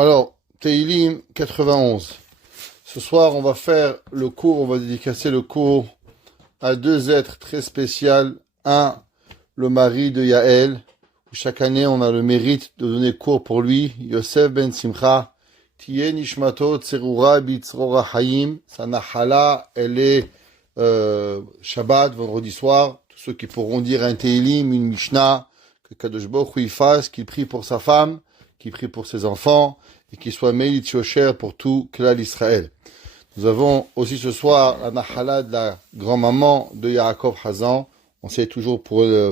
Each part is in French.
Alors, Teilim 91. Ce soir, on va faire le cours, on va dédicacer le cours à deux êtres très spéciaux. Un, le mari de Yael, où chaque année on a le mérite de donner cours pour lui, Yosef ben Simcha, Tiye Nishmato Tserura Bitzrora Hayim, sa nahala, elle est Shabbat, vendredi soir, tous ceux qui pourront dire un Teilim, une Mishnah, que Kadosh Baruch Hu y fasse, qu'il prie pour sa femme, qu'il prie pour ses enfants, et qu'il soit Melit Yosher pour tout Klal Israël. Nous avons aussi ce soir la nahala de la grand-maman de Yaakov Hazan. On sait toujours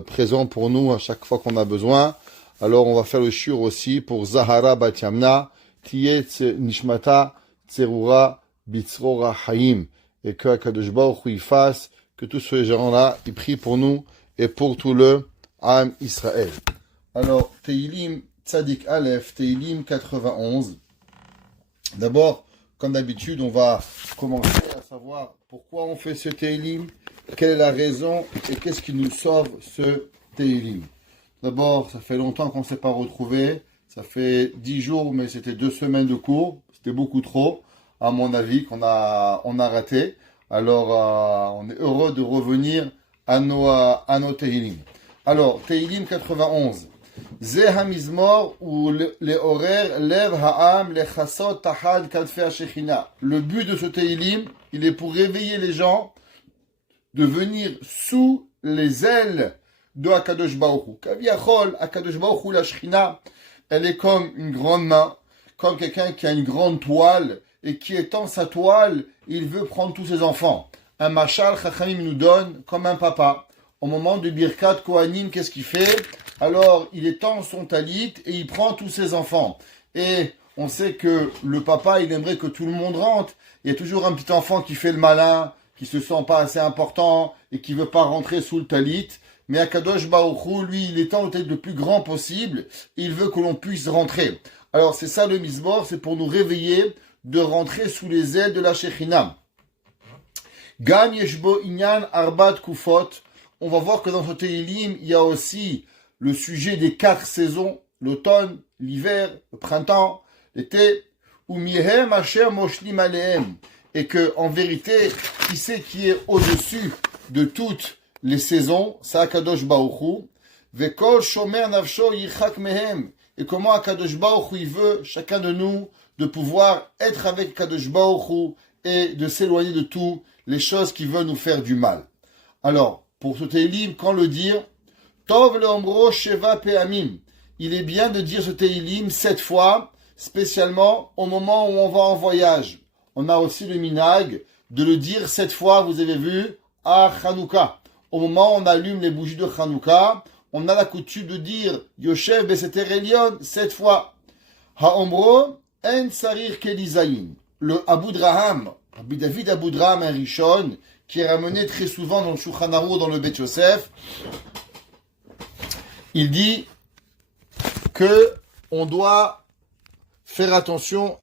présent pour nous à chaque fois qu'on a besoin. Alors on va faire le shur aussi pour Zahara Bat Yamna, Tiyet Nishmata Tserura Bitzrora Hayim. Et que Akadosh Baruch Hu y fasse, que tous ces gens-là, ils prient pour nous et pour tout le Am Israël. Alors, Teilim Tzadik Aleph, Teilim 91. D'abord, comme d'habitude, on va commencer à savoir pourquoi on fait ce Teilim, quelle est la raison et qu'est-ce qui nous sauve ce Teilim. D'abord, ça fait longtemps qu'on ne s'est pas retrouvés. Ça fait 10 jours, mais c'était 2 semaines de cours. C'était beaucoup trop, à mon avis, on a raté. Alors, on est heureux de revenir à nos Teilim. Alors, Teilim 91. Ze hamizmor ou le horaires lev ha'am le chassot tahal kalfe hashechina. Le but de ce Teilim, il est pour réveiller les gens de venir sous les ailes de Akadosh Baruch Hu. Kaviachol, Akadosh Baruch Hu, la Shechina, elle est comme une grande main, comme quelqu'un qui a une grande toile et qui étend sa toile, il veut prendre tous ses enfants. Un machal Chachamim nous donne comme un papa. Au moment de Birkat Kohanim, qu'est-ce qu'il fait? Alors, il étend son talit et il prend tous ses enfants. Et on sait que le papa, il aimerait que tout le monde rentre. Il y a toujours un petit enfant qui fait le malin, qui se sent pas assez important et qui veut pas rentrer sous le talit. Mais Akadosh Baruch Hu, lui, il étend le talit le plus grand possible. Et il veut que l'on puisse rentrer. Alors, c'est ça le misbor, c'est pour nous réveiller de rentrer sous les ailes de la Shekhinah. Gam yeshbo inyan arbat kufot. On va voir que dans ce Teilim, il y a aussi le sujet des 4 saisons, l'automne, l'hiver, le printemps, l'été, ou mihem asher moshlim alehem, et que, en vérité, qui c'est qui est au-dessus de toutes les saisons, c'est Akadosh Baruch Hu, vekol shomer nafsho yichak mehem, et comment Akadosh Baruch Hu, il veut, chacun de nous, de pouvoir être avec Akadosh Baruch Hu, et de s'éloigner de tout les choses qui veulent nous faire du mal. Alors, pour ce Teilim, quand le dire, Tov leomro sheva pe'amim. Il est bien de dire ce Teilim 7 fois, spécialement au moment où on va en voyage. On a aussi le minag de le dire 7 fois, vous avez vu, à Hanouka. Au moment où on allume les bougies de Hanouka, on a la coutume de dire Yoshev beseter Elion 7 fois. Haomro en sarir kelizayin. Le Abu Draham, Rabbi David Abu Draham, un Rishon, qui est ramené très souvent dans le Shulchan Aruch, dans le Beth Yosef, il dit que on doit faire attention.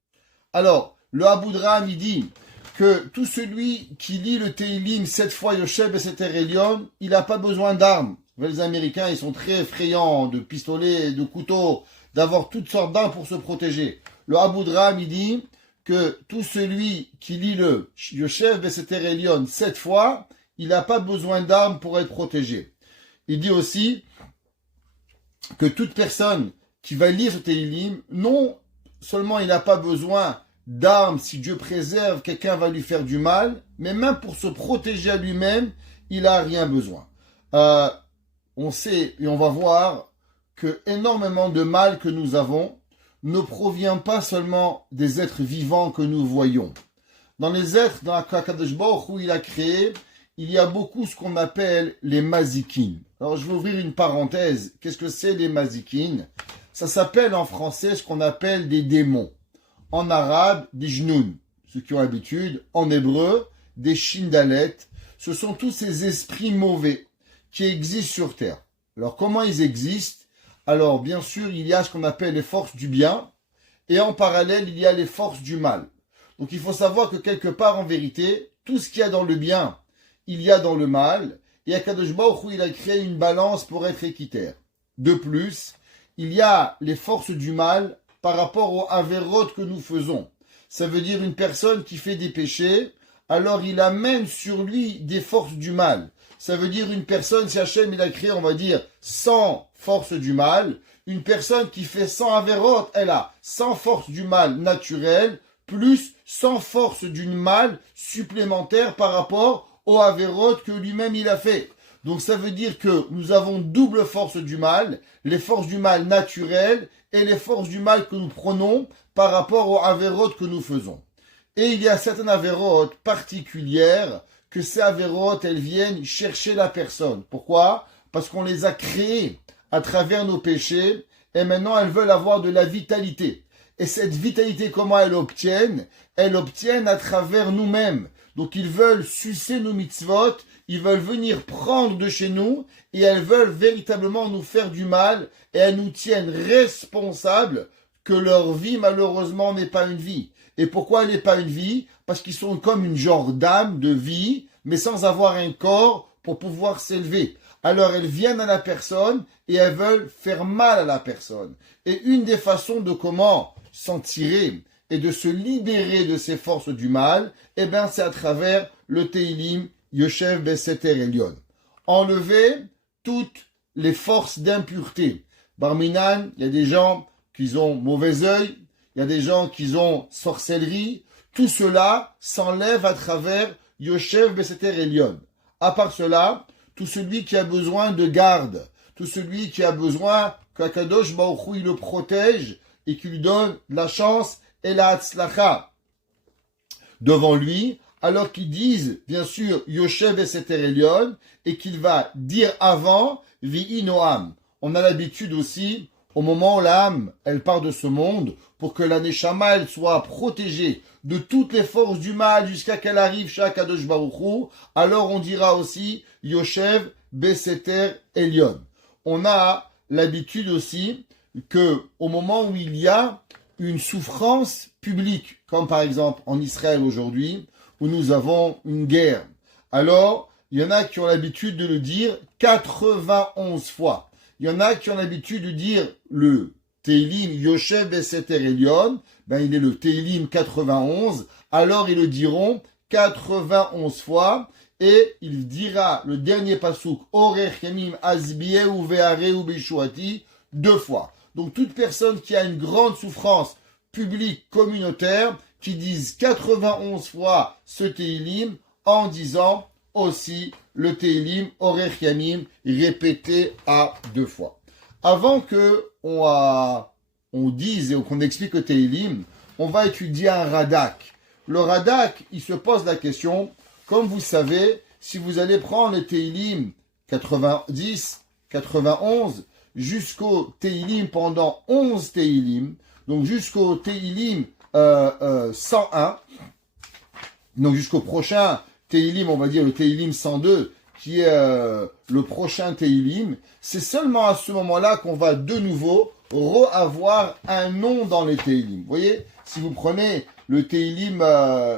Alors, le Abu Draham, il dit que tout celui qui lit le Teilim 7 fois Yoshev Beseter Elion, il n'a pas besoin d'armes. Les Américains, ils sont très effrayants de pistolets, de couteaux, d'avoir toutes sortes d'armes pour se protéger. Le Abu Draham, il dit que tout celui qui lit le Yoshev Beseter Elion 7 fois, il n'a pas besoin d'armes pour être protégé. Il dit aussi que toute personne qui va lire ce Teilim, non seulement il n'a pas besoin d'armes, si Dieu préserve, quelqu'un va lui faire du mal, mais même pour se protéger à lui-même, il n'a rien besoin. On sait et on va voir que énormément de mal que nous avons ne provient pas seulement des êtres vivants que nous voyons. Dans les êtres, dans la Kadosh Baruch Hu, il a créé, il y a beaucoup ce qu'on appelle les mazikin. Alors, je vais ouvrir une parenthèse. Qu'est-ce que c'est les mazikin? Ça s'appelle en français ce qu'on appelle des démons. En arabe, des jnoun. Ceux qui ont l'habitude. En hébreu, des shindalet. Ce sont tous ces esprits mauvais qui existent sur Terre. Alors, comment ils existent? Alors, bien sûr, il y a ce qu'on appelle les forces du bien. Et en parallèle, il y a les forces du mal. Donc, il faut savoir que quelque part, en vérité, tout ce qu'il y a dans le bien, il y a dans le mal, et Akadosh Baruch Hu, il a créé une balance pour être équitaire. De plus, il y a les forces du mal par rapport aux avérotes que nous faisons. Ça veut dire une personne qui fait des péchés, alors il amène sur lui des forces du mal. Ça veut dire une personne, si Hachem il a créé, on va dire, 100 forces du mal, une personne qui fait 100 avérotes, elle a 100 forces du mal naturelles, plus 100 forces du mal supplémentaires par rapport aux avérotes que lui-même il a fait. Donc ça veut dire que nous avons double force du mal, les forces du mal naturelles et les forces du mal que nous prenons par rapport aux avérotes que nous faisons. Et il y a certaines avérotes particulières que ces avérotes, elles viennent chercher la personne. Pourquoi? Parce qu'on les a créées à travers nos péchés et maintenant elles veulent avoir de la vitalité. Et cette vitalité, comment elles obtiennent? Elles obtiennent à travers nous-mêmes. Donc ils veulent sucer nos mitzvot, ils veulent venir prendre de chez nous et elles veulent véritablement nous faire du mal et elles nous tiennent responsables que leur vie malheureusement n'est pas une vie. Et pourquoi elle n'est pas une vie? Parce qu'ils sont comme une genre d'âme de vie, mais sans avoir un corps pour pouvoir s'élever. Alors elles viennent à la personne et elles veulent faire mal à la personne. Et une des façons de comment s'en tirer et de se libérer de ces forces du mal, eh bien c'est à travers le Teilim Yoshev Beseter Elyon. Enlever toutes les forces d'impureté. Barminan, il y a des gens qui ont mauvais œil, il y a des gens qui ont sorcellerie. Tout cela s'enlève à travers Yoshev Beseter Elyon. À part cela, tout celui qui a besoin de garde, tout celui qui a besoin qu'Akadosh Baruch Hu il le protège et qu'il lui donne la chance et la hatzlacha devant lui, alors qu'ils disent, bien sûr, Yoshev Beseter Elyon, et qu'il va dire avant, Vi'i Noam. On a l'habitude aussi, au moment où l'âme, elle part de ce monde, pour que la Neshama, elle soit protégée de toutes les forces du mal jusqu'à qu'elle arrive chez Akadosh Baruch Hu, alors on dira aussi Yoshev Beseter Elyon. On a l'habitude aussi que au moment où il y a une souffrance publique, comme par exemple en Israël aujourd'hui, où nous avons une guerre, alors il y en a qui ont l'habitude de le dire 91 fois. Il y en a qui ont l'habitude de dire le Teilim Yoshev Beseter Elyon, ben il est le Teilim 91, alors ils le diront 91 fois, et il dira le dernier pasouk, Orech Yemim Azbieh Uve'areu Beishuati, 2 fois. Donc toute personne qui a une grande souffrance publique communautaire, qui disent 91 fois ce Teilim, en disant aussi le Teilim Orech Yamim répété à 2 fois. Avant que on dise et qu'on explique le Teilim, on va étudier un Radak. Le Radak, il se pose la question, comme vous savez, si vous allez prendre le Teilim 90, 91, jusqu'au Teilim pendant 11 Teilim, donc jusqu'au Teilim 101, donc jusqu'au prochain Teilim, on va dire le Teilim 102, qui est le prochain Teilim, c'est seulement à ce moment-là qu'on va de nouveau avoir un nom dans les Teilim. Vous voyez, si vous prenez le Teilim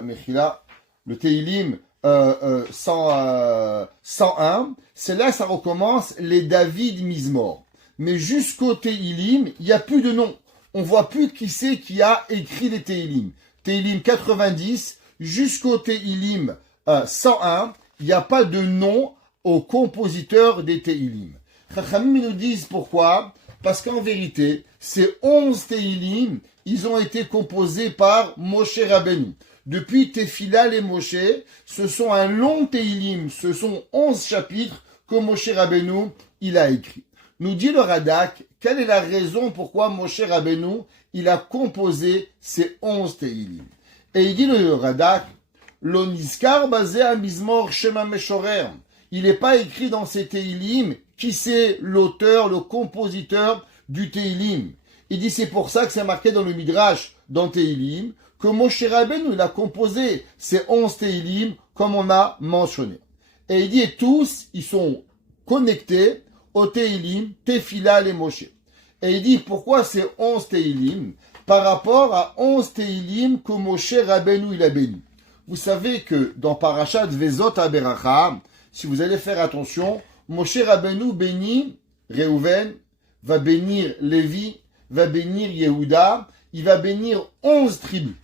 Mechila, le Teilim 101, c'est là ça recommence les David Mizmor. Mais jusqu'au Teilim, il n'y a plus de nom. On voit plus qui c'est qui a écrit les Teilim. Teilim 90 jusqu'au Teilim 101, il n'y a pas de nom au compositeur des Teilim. Chachamim nous disent pourquoi? Parce qu'en vérité, ces 11 Teilim, ils ont été composés par Moshe Rabbeinu. Depuis Tefila et Moshe, ce sont un long Teilim, ce sont 11 chapitres que Moshe Rabbeinu, il a écrit. Nous dit le Radak, quelle est la raison pourquoi Moshe Rabbeinu, il a composé ces 11 Teilim? Et il dit le Radak, L'oniskar basé à Mizmor Shema Meshorer. Il n'est pas écrit dans ces Teilim qui c'est l'auteur, le compositeur du Teilim. Il dit c'est pour ça que c'est marqué dans le Midrash, dans Teilim, que Moshe Rabbeinu il a composé ces 11 Teilim comme on a mentionné. Et il dit et tous, ils sont connectés au Teilim, Tefila et Moshe. Et il dit pourquoi ces 11 Teilim par rapport à 11 Teilim que Moshe Rabbeinu il a béni. Vous savez que dans Parashat Vezot HaBeracha, si vous allez faire attention, Moshe Rabbeinu bénit Reuven, va bénir Lévi, va bénir Yehuda, il va bénir 11 tribus.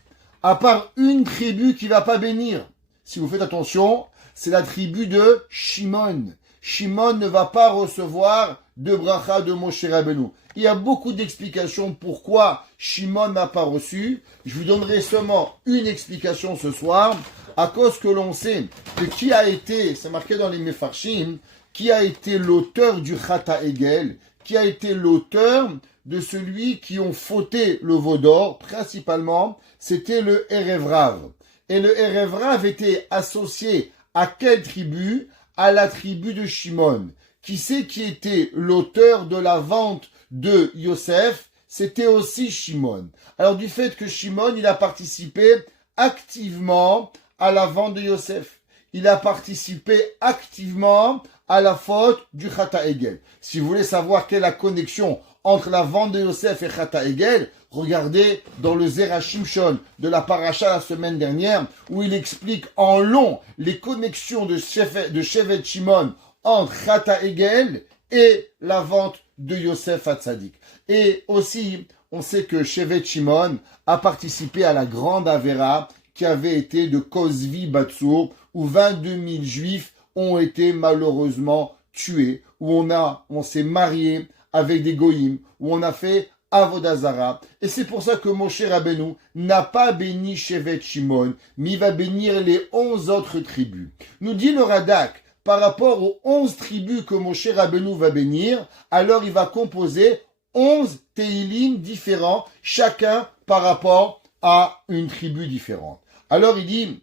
À part une tribu qui va pas bénir. Si vous faites attention, c'est la tribu de Shimon. Shimon ne va pas recevoir de bracha de Moshe Rabbeinu. Il y a beaucoup d'explications pourquoi Shimon n'a pas reçu. Je vous donnerai seulement une explication ce soir, à cause que l'on sait que qui a été, c'est marqué dans les Mefarshim, qui a été l'auteur du Chata Egel, qui a été l'auteur de celui qui ont fauté le veau d'or, principalement, c'était le Erev Rav. Et le Erev Rav était associé à quelle tribu? À la tribu de Shimon. Qui c'est qui était l'auteur de la vente de Yosef? C'était aussi Shimon. Alors du fait que Shimon, il a participé activement à la vente de Yosef. Il a participé activement à la faute du Chata Egel. Si vous voulez savoir quelle est la connexion entre la vente de Yosef et Chata Egel, regardez dans le Zera Shimshon de la paracha la semaine dernière, où il explique en long les connexions de Shevet Shimon entre Chata Egel et la vente de Yosef Hatzadik. Et aussi, on sait que Shevet Shimon a participé à la grande Avera qui avait été de Kozvi Batsour, où 22 000 juifs ont été malheureusement tués, où on s'est marié avec des goïms, où on a fait Avodazara. Et c'est pour ça que Moshe Rabbeinu n'a pas béni Shevet Shimon, mais il va bénir les 11 autres tribus. Nous dit le Radak, par rapport aux 11 tribus que Moshe Rabbeinu va bénir, alors il va composer 11 Teilim différents, chacun par rapport à une tribu différente. Alors il dit,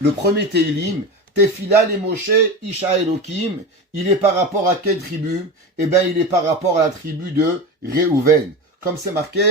le premier Teilim, Tefila les Moshe Isha Elokim, il est par rapport à quelle tribu? Eh bien, il est par rapport à la tribu de Reuven. Comme c'est marqué,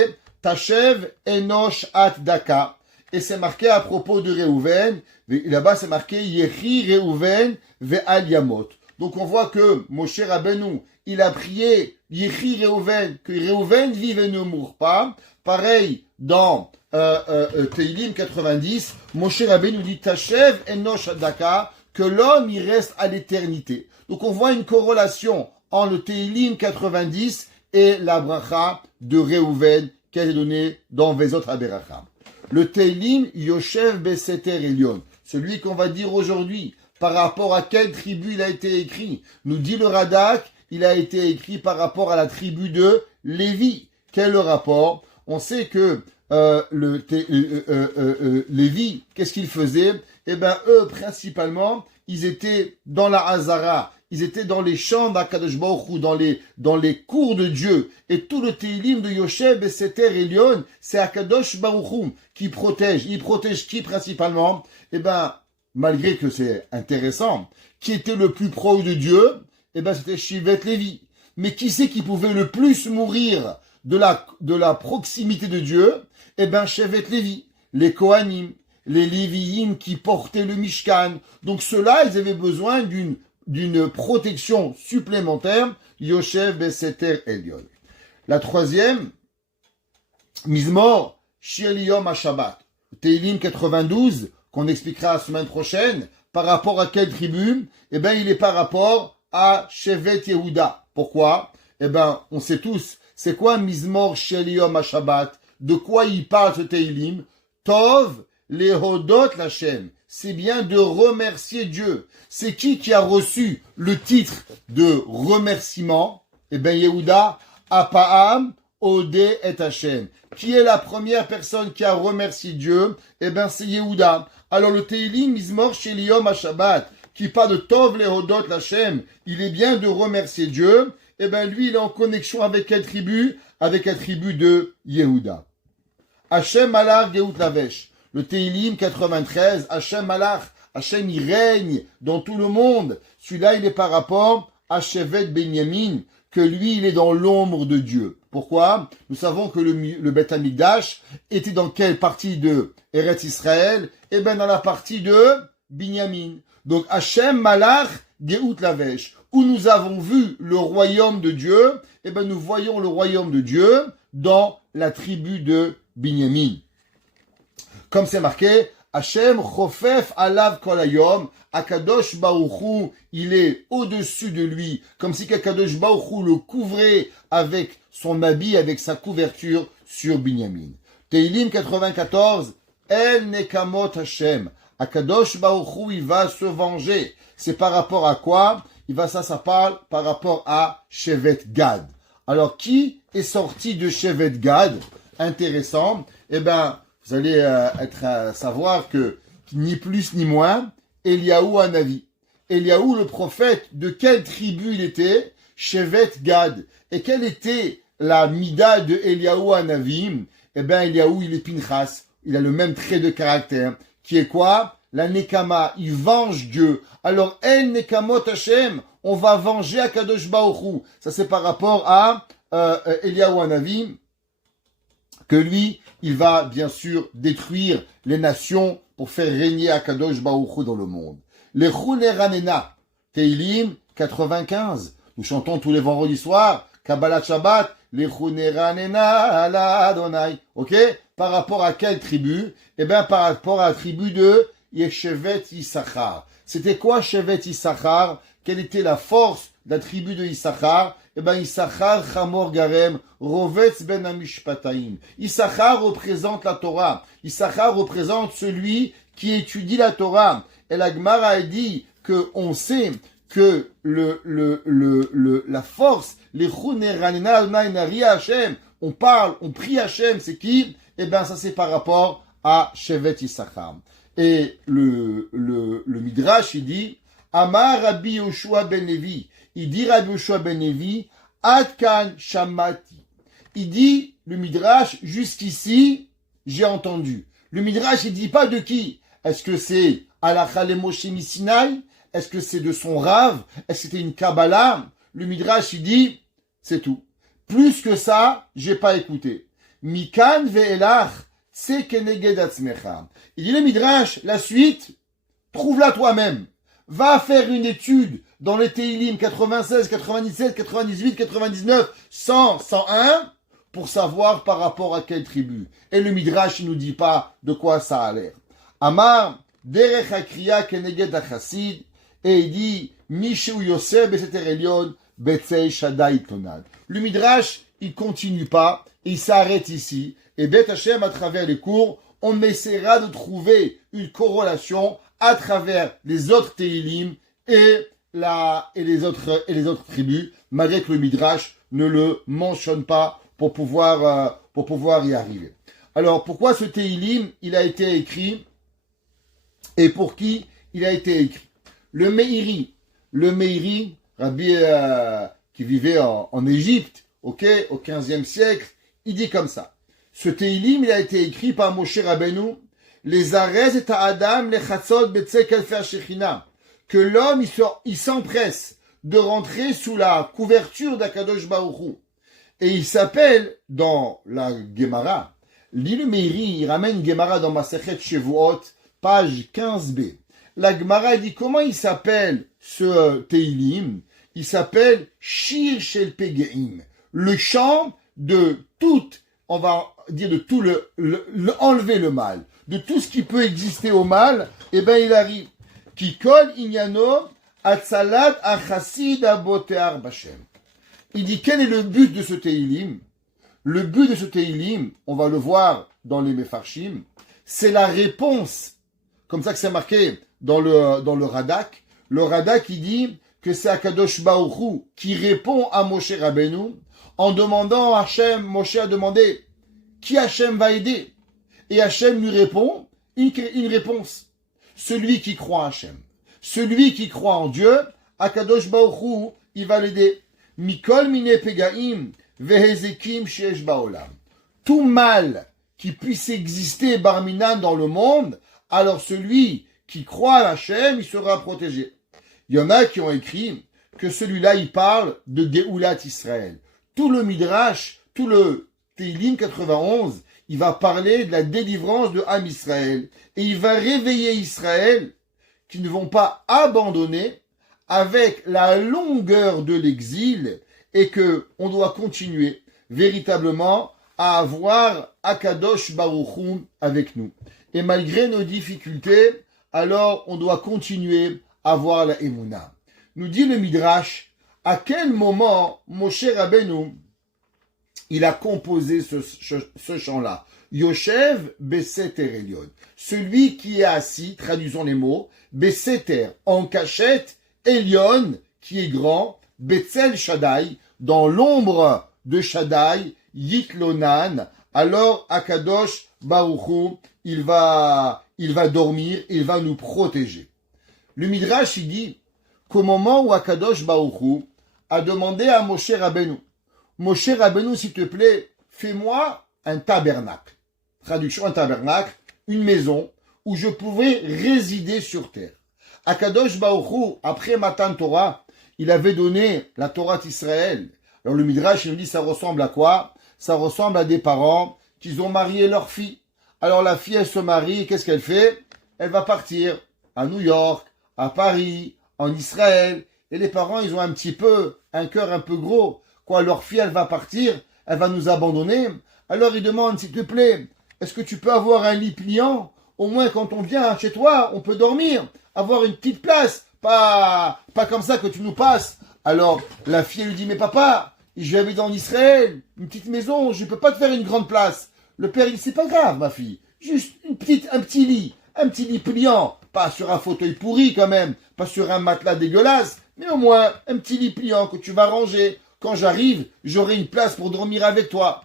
Tashev Enosh At Daka. Et c'est marqué à propos de Reuven. Là-bas, c'est marqué Yechi Reuven Ve'al Yamot. Donc, on voit que Moshe Rabbeinu, il a prié Yechi Reuven, que Reuven vive et ne mourre pas. Pareil, dans Teilim 90, Moshe Rabbeinu dit Tashev Enosh At Daka, que l'homme il reste à l'éternité. Donc on voit une corrélation entre le Teilim 90 et la bracha de Reuven qui a été donnée dans Vezot Haberacha. Le Teilim Yoshev Beseter Elion, celui qu'on va dire aujourd'hui, par rapport à quelle tribu il a été écrit. Nous dit le Radak, il a été écrit par rapport à la tribu de Lévi. Quel est le rapport? On sait que Lévi, qu'est-ce qu'ils faisaient? Eh bien, eux, principalement, ils étaient dans la Hazara, ils étaient dans les champs d'Akadosh Baruch Hu, dans les cours de Dieu. Et tout le Teilim de Yoshev, Beseter et Lyon, c'est Akadosh Baruch Hu qui protège. Il protège qui principalement? Eh bien, malgré que c'est intéressant, qui était le plus proche de Dieu? Eh bien, c'était Shivet Lévi. Mais qui c'est qui pouvait le plus mourir de la proximité de Dieu? Eh bien, Shevet Lévi, les Kohanim, les Léviim qui portaient le Mishkan. Donc ceux-là, ils avaient besoin d'une protection supplémentaire. Yoshev Beseter Elion. La troisième, Mizmor Shir Yom HaShabbat. Teilim 92, qu'on expliquera la semaine prochaine, par rapport à quelle tribu? Eh bien, il est par rapport à Shevet Yehuda. Pourquoi? Eh bien, on sait tous, c'est quoi Mizmor Shir Yom HaShabbat? De quoi il parle ce Teilim? Tov Lehodot Lachem, c'est bien de remercier Dieu. C'est qui a reçu le titre de remerciement? Eh bien, Yehuda, Apa'am, Odé et Hachem. Qui est la première personne qui a remercié Dieu? Eh bien, c'est Yehuda. Alors, le Teilim, Mizmor Sheliom HaShabbat, qui parle de Tov Lehodot Lachem, il est bien de remercier Dieu. Eh bien, lui, il est en connexion avec quelle tribu? Avec la tribu de Yehuda. Hachem Malach Geout Lavesh. Le Teilim 93, Hachem Malach, Hachem il règne dans tout le monde. Celui-là, il est par rapport à Shevet Benyamin, que lui, il est dans l'ombre de Dieu. Pourquoi? Nous savons que le Beth Amikdash était dans quelle partie de Eretz Israël? Eh bien, dans la partie de Binyamin. Donc, Hachem Malach Geout Lavesh, où nous avons vu le royaume de Dieu, eh bien, nous voyons le royaume de Dieu dans la tribu de Binyamin. Comme c'est marqué, Hashem chofef alav kol hayom. Akadosh Baruch Hu, il est au-dessus de lui, comme si Akadosh Baruch Hu le couvrait avec son habit, avec sa couverture sur Binyamin. Teilim 94, El Nekamot Hashem. Akadosh Baruch Hu, il va se venger. C'est par rapport à quoi? Ça parle par rapport à Shevet Gad. Alors, qui est sorti de Shevet Gad? Intéressant. Eh ben, vous allez savoir que ni plus ni moins, Eliaou Hanavi. Eliaou, le prophète, de quelle tribu il était? Shevet Gad. Et quelle était la mida de Eliaou Hanavi? Eh bien, Eliaou, il est Pinchas. Il a le même trait de caractère. Qui est quoi? La Nekama. Il venge Dieu. Alors, El Nekamot Hashem. On va venger Akadosh Baruch Hu. Ça, c'est par rapport à Eliaou Hanavi. Que lui, il va bien sûr détruire les nations pour faire régner Akadosh Baruch Hu dans le monde. Les Chuneranena, Teilim 95. Nous chantons tous les vendredis soirs, Kabbalat Shabbat, les Chuneranena ala Adonai. Ok? Par rapport à quelle tribu? Eh bien, par rapport à la tribu de Yeshevet Issachar. C'était quoi Shevet Issachar? Quelle était la force de la tribu de Issachar? Eh bien, Issachar Chamor Garem, Rovetz ben Amishpataim. Issachar représente la Torah. Issachar représente celui qui étudie la Torah. Et la Gemara a dit que on sait que la force, les Chuneranena Adonai Nari Hashem, on parle, on prie Hashem, c'est qui? Eh bien, ça c'est par rapport à Shevet Issachar. Et le Midrash, il dit, Amar Rabbi Yoshua ben Levi. Il dit Rabbi Yoshua ben Levi, Adkan Shamati. Il dit, le Midrash, jusqu'ici, j'ai entendu. Le Midrash, il dit pas de qui. Est-ce que c'est Halakha le Moshe Misinaï? Est-ce que c'est de son Rav? Est-ce que c'était une Kabbalah? Le Midrash, il dit, c'est tout. Plus que ça, j'ai pas écouté. Mikan ve'elach, tse keneged atzmecha. Il dit le Midrash, la suite, trouve-la toi-même. Va faire une étude dans les Teilim 96, 97, 98, 99, 100, 101 pour savoir par rapport à quelle tribu. Et le Midrash ne nous dit pas de quoi ça a l'air. Amar, derech hakriya keneged achassid, et il dit, Mishu Yosef beseter Elion, betzei Shaddai tonal. Le Midrash, il continue pas, il s'arrête ici, et Bet Hashem, à travers les cours, on essaiera de trouver une corrélation à travers les autres Teilim et les autres tribus, malgré que le Midrash ne le mentionne pas pour pouvoir y arriver. Alors, pourquoi ce Teilim, il a été écrit et pour qui il a été écrit? Le Meiri, Rabbi qui vivait en Égypte, ok, au 15e siècle, il dit comme ça. Ce Teilim, il a été écrit par Moshe Rabbeinu, les Arez et Adam, les Chatzot, Betsekel Fer Shechina, que l'homme, il s'empresse de rentrer sous la couverture d'Akadosh Baruch Hu. Et il s'appelle, dans la Gemara, l'île Meiri, il ramène Gemara dans Masechet Shevuot, page 15b. La Gemara dit comment il s'appelle ce Teilim? Il s'appelle Shir Shel Pegeim, le chant de toute, on va dire de tout enlever le mal, de tout ce qui peut exister au mal. Eh ben il arrive. Qui kol inyano atzalat achasid abotear bashem. Il dit quel est le but de ce Teilim? Le but de ce Teilim, on va le voir dans les Mefarshim, c'est la réponse. Comme ça que c'est marqué dans le Radak. Le Radak, il dit que c'est Akadosh Baruch Hu qui répond à Moshe Rabbeinu en demandant à Hachem. Moshe a demandé qui Hachem va aider. Et Hachem lui répond une réponse. Celui qui croit en Hachem. Celui qui croit en Dieu, Akadosh Baruch Hu, il va l'aider. Mikol mine pegaim vehezekim sheesh baolam. Tout mal qui puisse exister barminan dans le monde, alors celui qui croit à Hachem, il sera protégé. Il y en a qui ont écrit que celui-là, il parle de Géoulat Israël. Tout le Midrash, tout le Teilim 91, il va parler de la délivrance de Ham Israël. Et il va réveiller Israël qui ne vont pas abandonner avec la longueur de l'exil et que on doit continuer véritablement à avoir Akadosh Baruch Hu avec nous. Et malgré nos difficultés, alors on doit continuer à avoir la Emouna. Nous dit le Midrash, à quel moment Moshe Rabbeinu, il a composé ce chant-là. Yoshev Beseter Elion. Celui qui est assis, traduisons les mots, Beseter, en cachette, Elion, qui est grand, Betzel Shaddai, dans l'ombre de Shaddai, Yitlonan, alors Akadosh Baruch Hu, il va dormir, il va nous protéger. Le Midrash, il dit qu'au moment où Akadosh Baruch Hu a demandé à Moshe Rabbeinu, Moshe Rabbeinu, s'il te plaît, fais-moi un tabernacle. Traduction, un tabernacle, une maison où je pouvais résider sur terre. Akadosh Baruch Hu, après Matan Torah, il avait donné la Torah d'Israël. Alors le Midrash, il nous dit, ça ressemble à quoi? Ça ressemble à des parents qui ont marié leur fille. Alors la fille, elle se marie, qu'est-ce qu'elle fait? Elle va partir à New York, à Paris, en Israël. Et les parents, ils ont un cœur un peu gros. Quoi, leur fille, elle va partir, elle va nous abandonner. Alors ils demandent, s'il te plaît, est-ce que tu peux avoir un lit pliant? Au moins, quand on vient chez toi, on peut dormir. Avoir une petite place. Pas comme ça que tu nous passes. Alors, la fille lui dit, mais papa, je vais habiter en Israël, une petite maison, je ne peux pas te faire une grande place. Le père, il dit, c'est pas grave, ma fille. Juste un petit lit pliant. Pas sur un fauteuil pourri quand même, pas sur un matelas dégueulasse, mais au moins un petit lit pliant que tu vas ranger. Quand j'arrive, j'aurai une place pour dormir avec toi.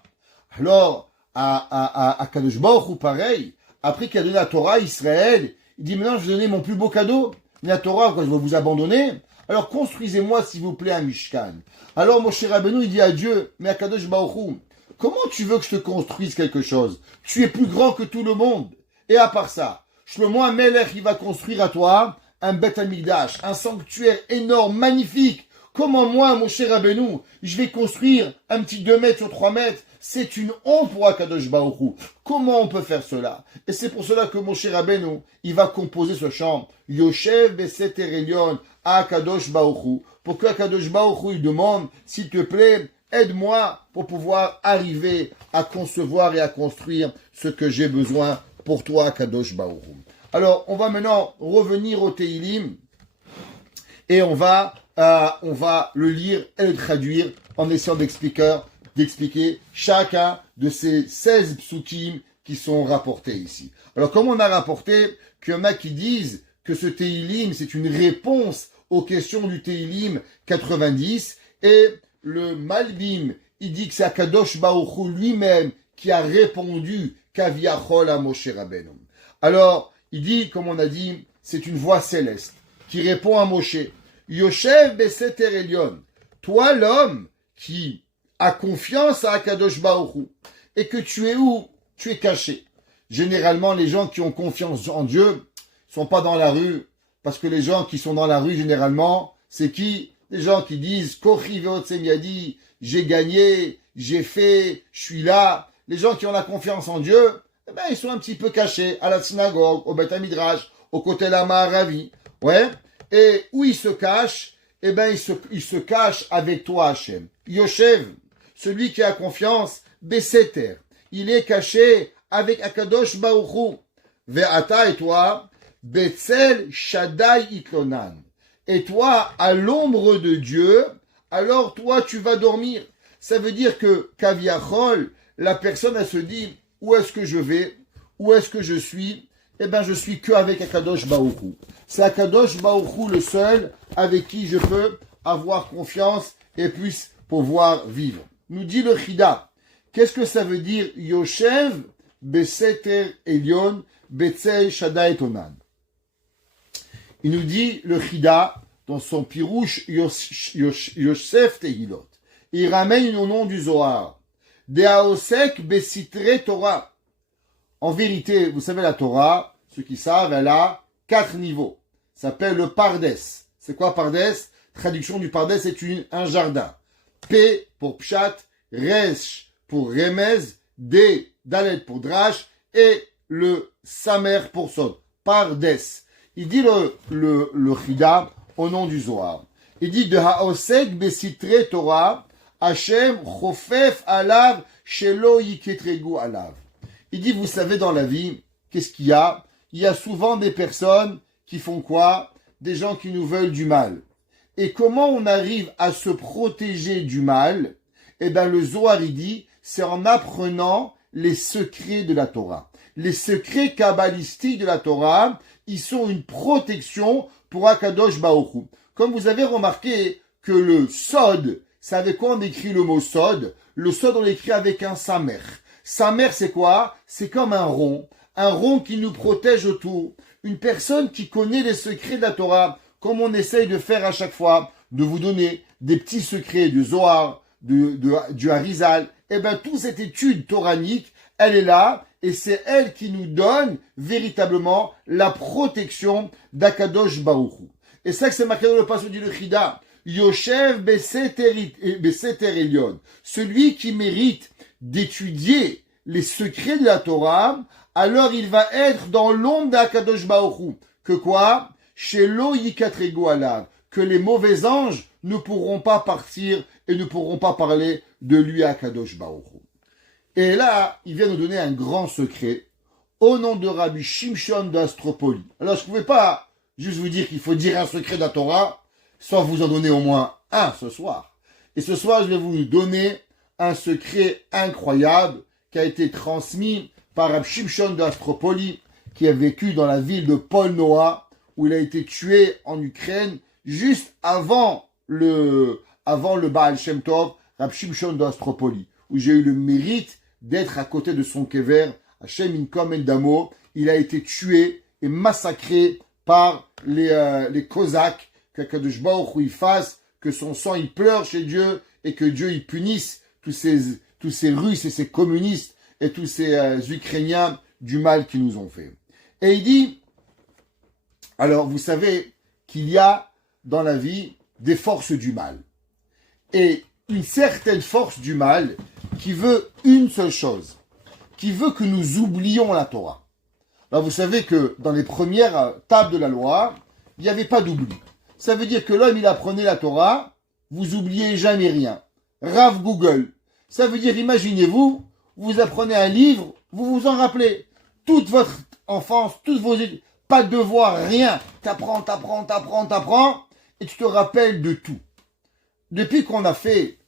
Alors, à Kadosh Baruch Hu, pareil, après qu'il a donné la Torah à Israël, il dit, maintenant, je vais donner mon plus beau cadeau. La Torah, quand je vais vous abandonner, alors construisez-moi, s'il vous plaît, un Mishkan. Alors, Moshe Rabbeinu, il dit à Dieu, mais à Kadosh Baruch Hu, comment tu veux que je te construise quelque chose? Tu es plus grand que tout le monde. Et à part ça, Shlomo HaMelech, il va construire à toi un Beth Amikdash, un sanctuaire énorme, magnifique. Comment moi, Moshe Rabbeinu, je vais construire un petit 2 mètres sur 3 mètres? C'est une honte pour Akadosh Baruch Hu. Comment on peut faire cela? Et c'est pour cela que Moshe Rabbeinu, il va composer ce chant. Yoshev Beseter Elion à Akadosh Baruch Hu. Pour que Akadosh Baruch Hu, il demande, s'il te plaît, aide-moi pour pouvoir arriver à concevoir et à construire ce que j'ai besoin pour toi, Akadosh Baruch Hu. Alors, on va maintenant revenir au Teilim et on va le lire et le traduire en essayant d'expliquer chacun de ces 16 psukim qui sont rapportés ici. Alors, comme on a rapporté qu'il y en a qui disent que ce Teilim, c'est une réponse aux questions du Teilim 90, et le Malbim, il dit que c'est Akadosh Baruch Hu lui-même qui a répondu Kaviachol à Moshe Rabbeinu. Alors, il dit, comme on a dit, c'est une voix céleste qui répond à Moshe. Yoshev Beseter Elion, toi l'homme qui a confiance à Akadosh Baruch Hu, et que tu es où? Tu es caché. Généralement, les gens qui ont confiance en Dieu sont pas dans la rue, parce que les gens qui sont dans la rue, généralement, c'est qui? Les gens qui disent Kochi ve'otsem yadi, j'ai gagné, j'ai fait, je suis là. Les gens qui ont la confiance en Dieu, eh ben, ils sont un petit peu cachés à la synagogue, au Beth Midrash, au côté la Maharavi. Ouais. Et où ils se cachent? Eh ben, ils se cachent avec toi, Hachem. Yoshev, celui qui a confiance, Beseter. Il est caché avec Akadosh Baruch Hu. Ve'ata, et toi, Betzel Shaddai Itlonan. Et toi, à l'ombre de Dieu, alors toi, tu vas dormir. Ça veut dire que, Kaviachol, la personne, elle se dit, où est-ce que je vais? Où est-ce que je suis? Eh bien, je suis que avec Akadosh Baruch Hu. C'est Akadosh Baruch Hu le seul avec qui je peux avoir confiance et puisse pouvoir vivre. Nous dit le Chida. Qu'est-ce que ça veut dire Yoshev Beseter Elion Betzel Shaddai Tonan? Il nous dit le Chida dans son Pirouche Yosef Tehilot. Il ramène au nom du Zohar. Deaosek Besitre Torah. En vérité, vous savez, la Torah, ceux qui savent, elle a 4 niveaux. Ça s'appelle le Pardes. C'est quoi Pardes? Traduction du Pardes, c'est un jardin. P pour Pshat, Resh pour Remez, D, Dalet pour Drash, et le Samer pour Sod. Pardes. Il dit le Chida au nom du Zohar. Il dit de Haosek Besitre Torah, Hashem chofef alav shelo yiketregu alav. Il dit, vous savez, dans la vie, qu'est-ce qu'il y a? Il y a souvent des personnes qui font quoi? Des gens qui nous veulent du mal. Et comment on arrive à se protéger du mal? Eh bien, le Zohar, il dit, c'est en apprenant les secrets de la Torah. Les secrets kabbalistiques de la Torah, ils sont une protection pour Akadosh Baruch Hu. Comme vous avez remarqué que le sod, c'est avec quoi on écrit le mot sod? Le sod, on l'écrit avec un samer. Samer, c'est quoi? C'est comme un rond qui nous protège autour. Une personne qui connaît les secrets de la Torah, comme on essaye de faire à chaque fois, de vous donner des petits secrets du Zohar, du Harizal, eh bien, toute cette étude toranique, elle est là, et c'est elle qui nous donne véritablement la protection d'Akadosh Baruch Hu. Et ça que c'est marqué dans le passage du Chida, Yoshev Beseter Elyon, celui qui mérite d'étudier les secrets de la Torah, alors il va être dans l'ombre d'Akadosh Baruch Hu. Que quoi? Shelo yikatregu alav, que les mauvais anges ne pourront pas partir et ne pourront pas parler de lui à Akadosh Baruch Hu. Et là, il vient nous donner un grand secret au nom de Rabbi Shimshon d'Astropoli. Alors, je ne pouvais pas juste vous dire qu'il faut dire un secret de la Torah, sans vous en donner au moins un ce soir. Et ce soir, je vais vous donner un secret incroyable qui a été transmis par Rabbi Shimshon d'Astropoli, qui a vécu dans la ville de Polnoa, où il a été tué en Ukraine, juste avant le Baal Shem Tov, Rabbi Shimshon d'Astropoli, où j'ai eu le mérite d'être à côté de son kever, Hashem Inkom El Damo. Il a été tué et massacré par les Cosaques, qu'Akadosh Baruch Hu fasse, que son sang il pleure chez Dieu et que Dieu il punisse tous ces Russes et ces communistes et tous ces Ukrainiens du mal qu'ils nous ont fait. Et il dit, alors vous savez qu'il y a dans la vie des forces du mal. Et une certaine force du mal qui veut une seule chose, qui veut que nous oublions la Torah. Alors vous savez que dans les premières tables de la loi, il n'y avait pas d'oubli. Ça veut dire que l'homme, il apprenait la Torah, vous oubliez jamais rien. Rav Google. Ça veut dire, imaginez-vous, vous apprenez un livre, vous vous en rappelez. Toute votre enfance, toutes vos études, pas de devoir, rien. T'apprends, et tu te rappelles de tout. Depuis qu'on a fait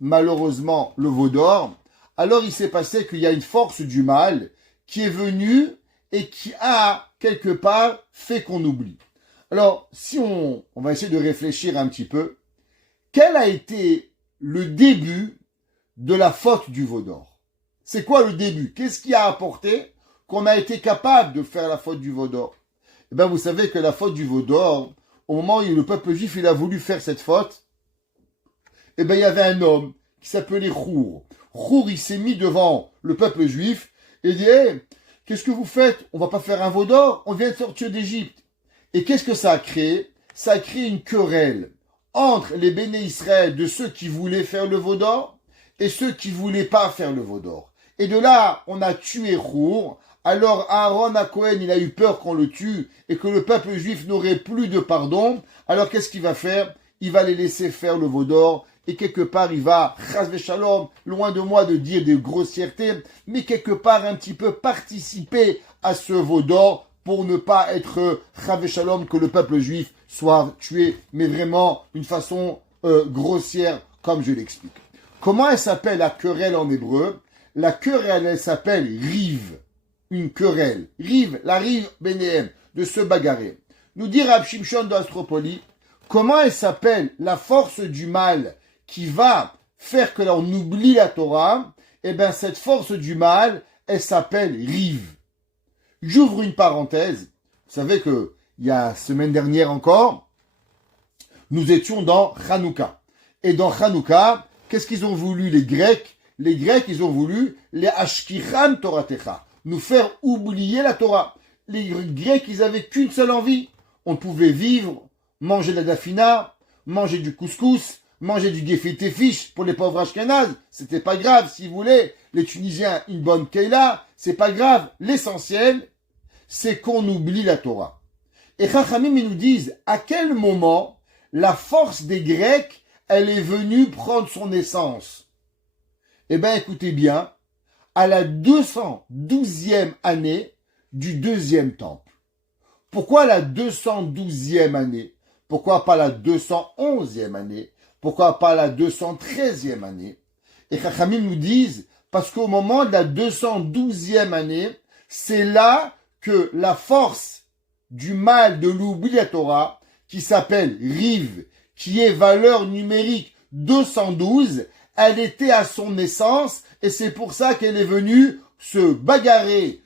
malheureusement le veau d'or, alors il s'est passé qu'il y a une force du mal qui est venue et qui a quelque part fait qu'on oublie. Alors, si on va essayer de réfléchir un petit peu, quel a été le début de la faute du veau d'or? C'est quoi le début? Qu'est-ce qui a apporté qu'on a été capable de faire la faute du veau d'or? Eh bien, vous savez que la faute du veau d'or, au moment où le peuple juif il a voulu faire cette faute, eh bien, il y avait un homme qui s'appelait Chour. Chour, il s'est mis devant le peuple juif et dit, hey, qu'est-ce que vous faites? On va pas faire un veau d'or, on vient de sortir d'Égypte. Et qu'est-ce que ça a créé? Ça a créé une querelle entre les béné Israël de ceux qui voulaient faire le veau d'or et ceux qui voulaient pas faire le veau d'or. Et de là, on a tué Chour. Alors Aaron à Cohen, il a eu peur qu'on le tue et que le peuple juif n'aurait plus de pardon. Alors qu'est-ce qu'il va faire? Il va les laisser faire le veau d'or. Et quelque part, il va, chas v'shalom, loin de moi de dire des grossièretés, mais quelque part un petit peu participer à ce veau d'or pour ne pas être chas v'shalom, que le peuple juif soit tué, mais vraiment d'une façon grossière, comme je l'explique. Comment elle s'appelle la querelle en hébreu? La querelle, elle s'appelle rive. Une querelle. Rive, la rive bénéem, de se bagarrer. Nous dit Rabbi Shimshon d'Astropoli, comment elle s'appelle la force du mal qui va faire que l'on oublie la Torah? Eh bien, cette force du mal, elle s'appelle rive. J'ouvre une parenthèse. Vous savez que il y a semaine dernière encore, nous étions dans Hanouka. Et dans Hanouka, qu'est-ce qu'ils ont voulu les Grecs? Les Grecs, ils ont voulu les Ashkichan Toratecha, nous faire oublier la Torah. Les Grecs, ils avaient qu'une seule envie. On pouvait vivre, manger de la dafina, manger du couscous, manger du gefilte fish pour les pauvres ashkénazes. C'était pas grave. S'ils voulaient, les Tunisiens, une bonne keila, c'est pas grave. L'essentiel, c'est qu'on oublie la Torah. Et Chachamim, ils nous disent à quel moment la force des Grecs, elle est venue prendre son essence? Eh bien, écoutez bien, à la 212e année du deuxième temple. Pourquoi la 212e année? Pourquoi pas la 211e année? Pourquoi pas la 213e année? Et Chachamim nous disent, parce qu'au moment de la 212e année, c'est là que la force du mal de l'oubli de la Torah, qui s'appelle Riv, qui est valeur numérique 212, elle était à son naissance, et c'est pour ça qu'elle est venue se bagarrer,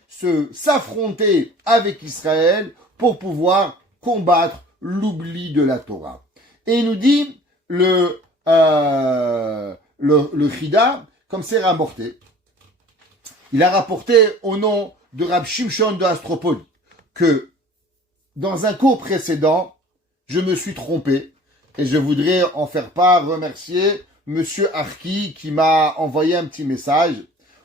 s'affronter avec Israël pour pouvoir combattre l'oubli de la Torah. Et il nous dit le Chida, comme c'est rapporté. Il a rapporté au nom de Rab Shimshon de Astropoli que dans un cours précédent, je me suis trompé et je voudrais en faire part, remercier Monsieur Arki qui m'a envoyé un petit message.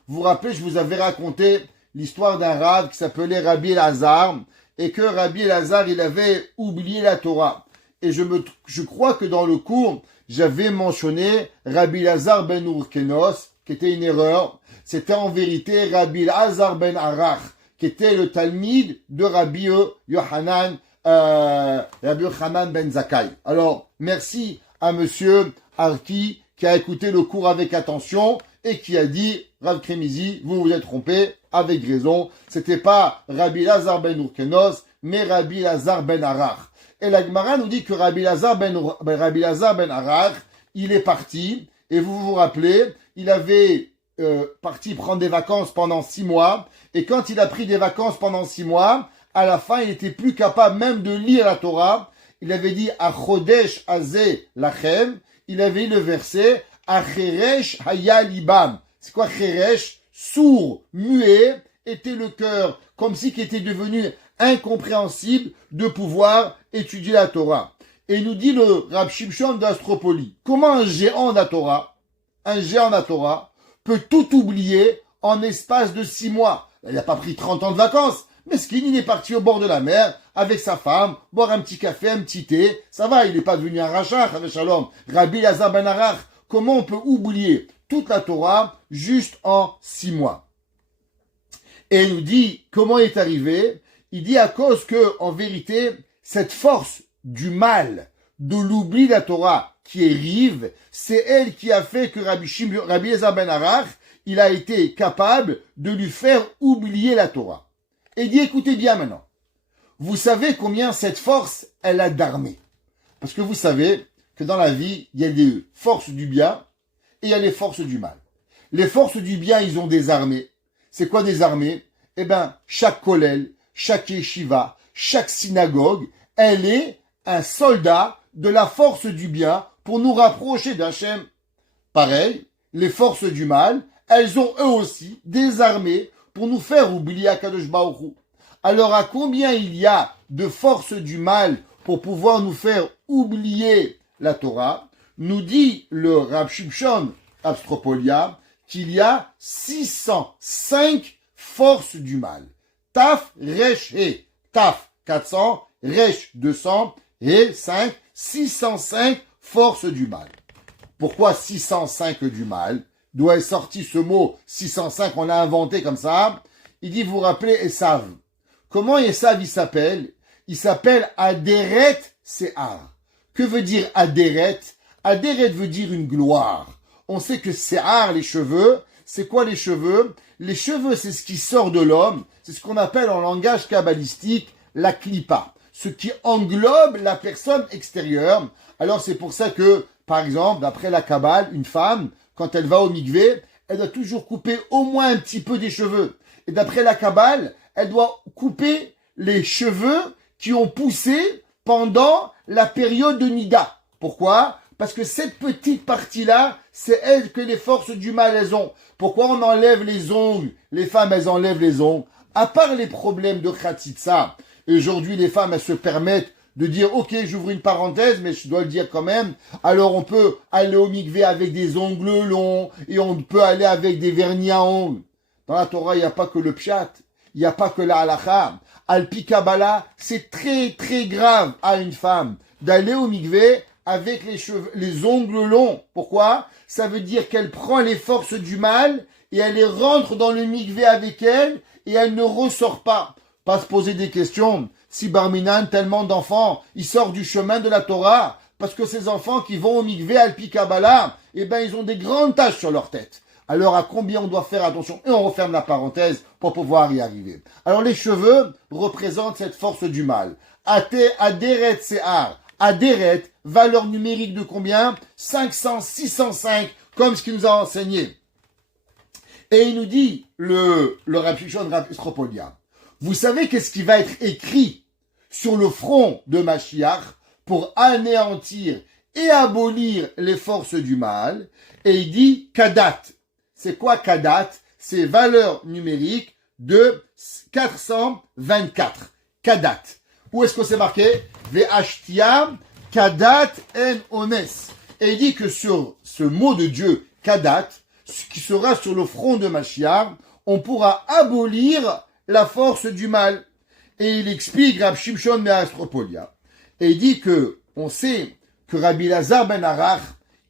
Vous vous rappelez, je vous avais raconté l'histoire d'un Rav qui s'appelait Rabbi Elazar et que Rabbi Elazar, il avait oublié la Torah. Et je crois que dans le cours, j'avais mentionné Rabbi Elazar ben Urkenos, qui était une erreur. C'était en vérité Rabbi Elazar ben Arach, qui était le Talmid de Rabbi Yohanan ben Zakkai. Alors, merci à Monsieur Arki qui a écouté le cours avec attention et qui a dit, Rav Kremizi, vous vous êtes trompé, avec raison. C'était pas Rabbi Elazar ben Urkenos, mais Rabbi Elazar ben Arach. Et la Gemara nous dit que Rabbi Elazar ben Arach, il est parti, et vous vous rappelez, il avait parti prendre des vacances pendant 6 mois, et quand il a pris des vacances pendant 6 mois, à la fin, il était plus capable même de lire la Torah. Il avait dit « Achodesh azeh lachem », il avait le verset « Acheresh haya libam ». C'est quoi Cheresh? Sourd, muet, était le cœur, comme si qu'il était devenu incompréhensible de pouvoir étudier la Torah. Et nous dit le Rab Shimshon d'Astropoli, comment un géant de la Torah peut tout oublier en espace de 6 mois? Il n'a pas pris 30 ans de vacances. Mesquine, il est parti au bord de la mer avec sa femme, boire un petit café, un petit thé. Ça va, il n'est pas devenu un rachach avec Shalom. Rabbi Elazar ben Arach, comment on peut oublier toute la Torah juste en 6 mois? Et il nous dit comment il est arrivé. Il dit à cause que, en vérité, cette force du mal, de l'oubli de la Torah qui est rive, c'est elle qui a fait que Rabbi Elazar ben Arach, il a été capable de lui faire oublier la Torah. Et il dit, écoutez bien maintenant, vous savez combien cette force, elle a d'armée. Parce que vous savez que dans la vie, il y a des forces du bien et il y a les forces du mal. Les forces du bien, ils ont des armées. C'est quoi des armées? Eh bien, chaque kollel, chaque yeshiva, chaque synagogue, elle est un soldat de la force du bien pour nous rapprocher d'Hachem. Pareil, les forces du mal, elles ont eux aussi des armées pour nous faire oublier Akadosh Baruch Hu. Alors à combien il y a de forces du mal pour pouvoir nous faire oublier la Torah? Nous dit le Rab Shimshon Astropolia qu'il y a 605 forces du mal. Taf, Resh, He. Taf, 400, Resh, 200, et 5, 605 forces du mal. Pourquoi 605 du mal? D'où est sorti ce mot 605, on l'a inventé comme ça. Il dit, vous vous rappelez Esav. Comment Esav il s'appelle? Il s'appelle Aderet Se'ar. Que veut dire Aderet? Aderet veut dire une gloire. On sait que Se'ar, les cheveux, c'est quoi les cheveux? Les cheveux, c'est ce qui sort de l'homme. C'est ce qu'on appelle en langage kabbalistique la klipa. Ce qui englobe la personne extérieure. Alors c'est pour ça que, par exemple, d'après la Kabbale, une femme, quand elle va au mikvé, elle doit toujours couper au moins un petit peu des cheveux. Et d'après la Kabbale, elle doit couper les cheveux qui ont poussé pendant la période de Nida. Pourquoi? Parce que cette petite partie-là, c'est elle que les forces du mal, elles ont. Pourquoi on enlève les ongles? Les femmes, elles enlèvent les ongles. À part les problèmes de khatitsa, aujourd'hui, les femmes, elles se permettent de dire, ok, j'ouvre une parenthèse, mais je dois le dire quand même. Alors, on peut aller au mikvé avec des ongles longs et on peut aller avec des vernis à ongles. Dans la Torah, il n'y a pas que le pshat. Il n'y a pas que la halakha. Al-pi Kabbalah, c'est très, très grave à une femme d'aller au mikvé avec les cheveux, les ongles longs. Pourquoi? Ça veut dire qu'elle prend les forces du mal et elle les rentre dans le mikvé avec elle et elle ne ressort pas. Pas se poser des questions. Si Barminan, tellement d'enfants, ils sortent du chemin de la Torah, parce que ces enfants qui vont au mikvé Alpi Kabbalah, eh ben, ils ont des grandes taches sur leur tête. Alors, à combien on doit faire attention? Et on referme la parenthèse pour pouvoir y arriver. Alors, les cheveux représentent cette force du mal. Aderet Sehar. Aderet, valeur numérique de combien? 500, 605, comme ce qu'il nous a enseigné. Et il nous dit, le Rav Shimshon Rav Estropolia, vous savez qu'est-ce qui va être écrit sur le front de Mashiach pour anéantir et abolir les forces du mal? Et il dit Kadat. C'est quoi Kadat? C'est valeur numérique de 424. Kadat. Où est-ce que c'est marqué? Ve'ashtia Kadat en ones. Et il dit que sur ce mot de Dieu, Kadat, qui sera sur le front de Mashiach, on pourra abolir la force du mal. Et il explique Rav Shimshon Me'astropolia. Et il dit que, on sait que Rabbi Lazar ben Arach,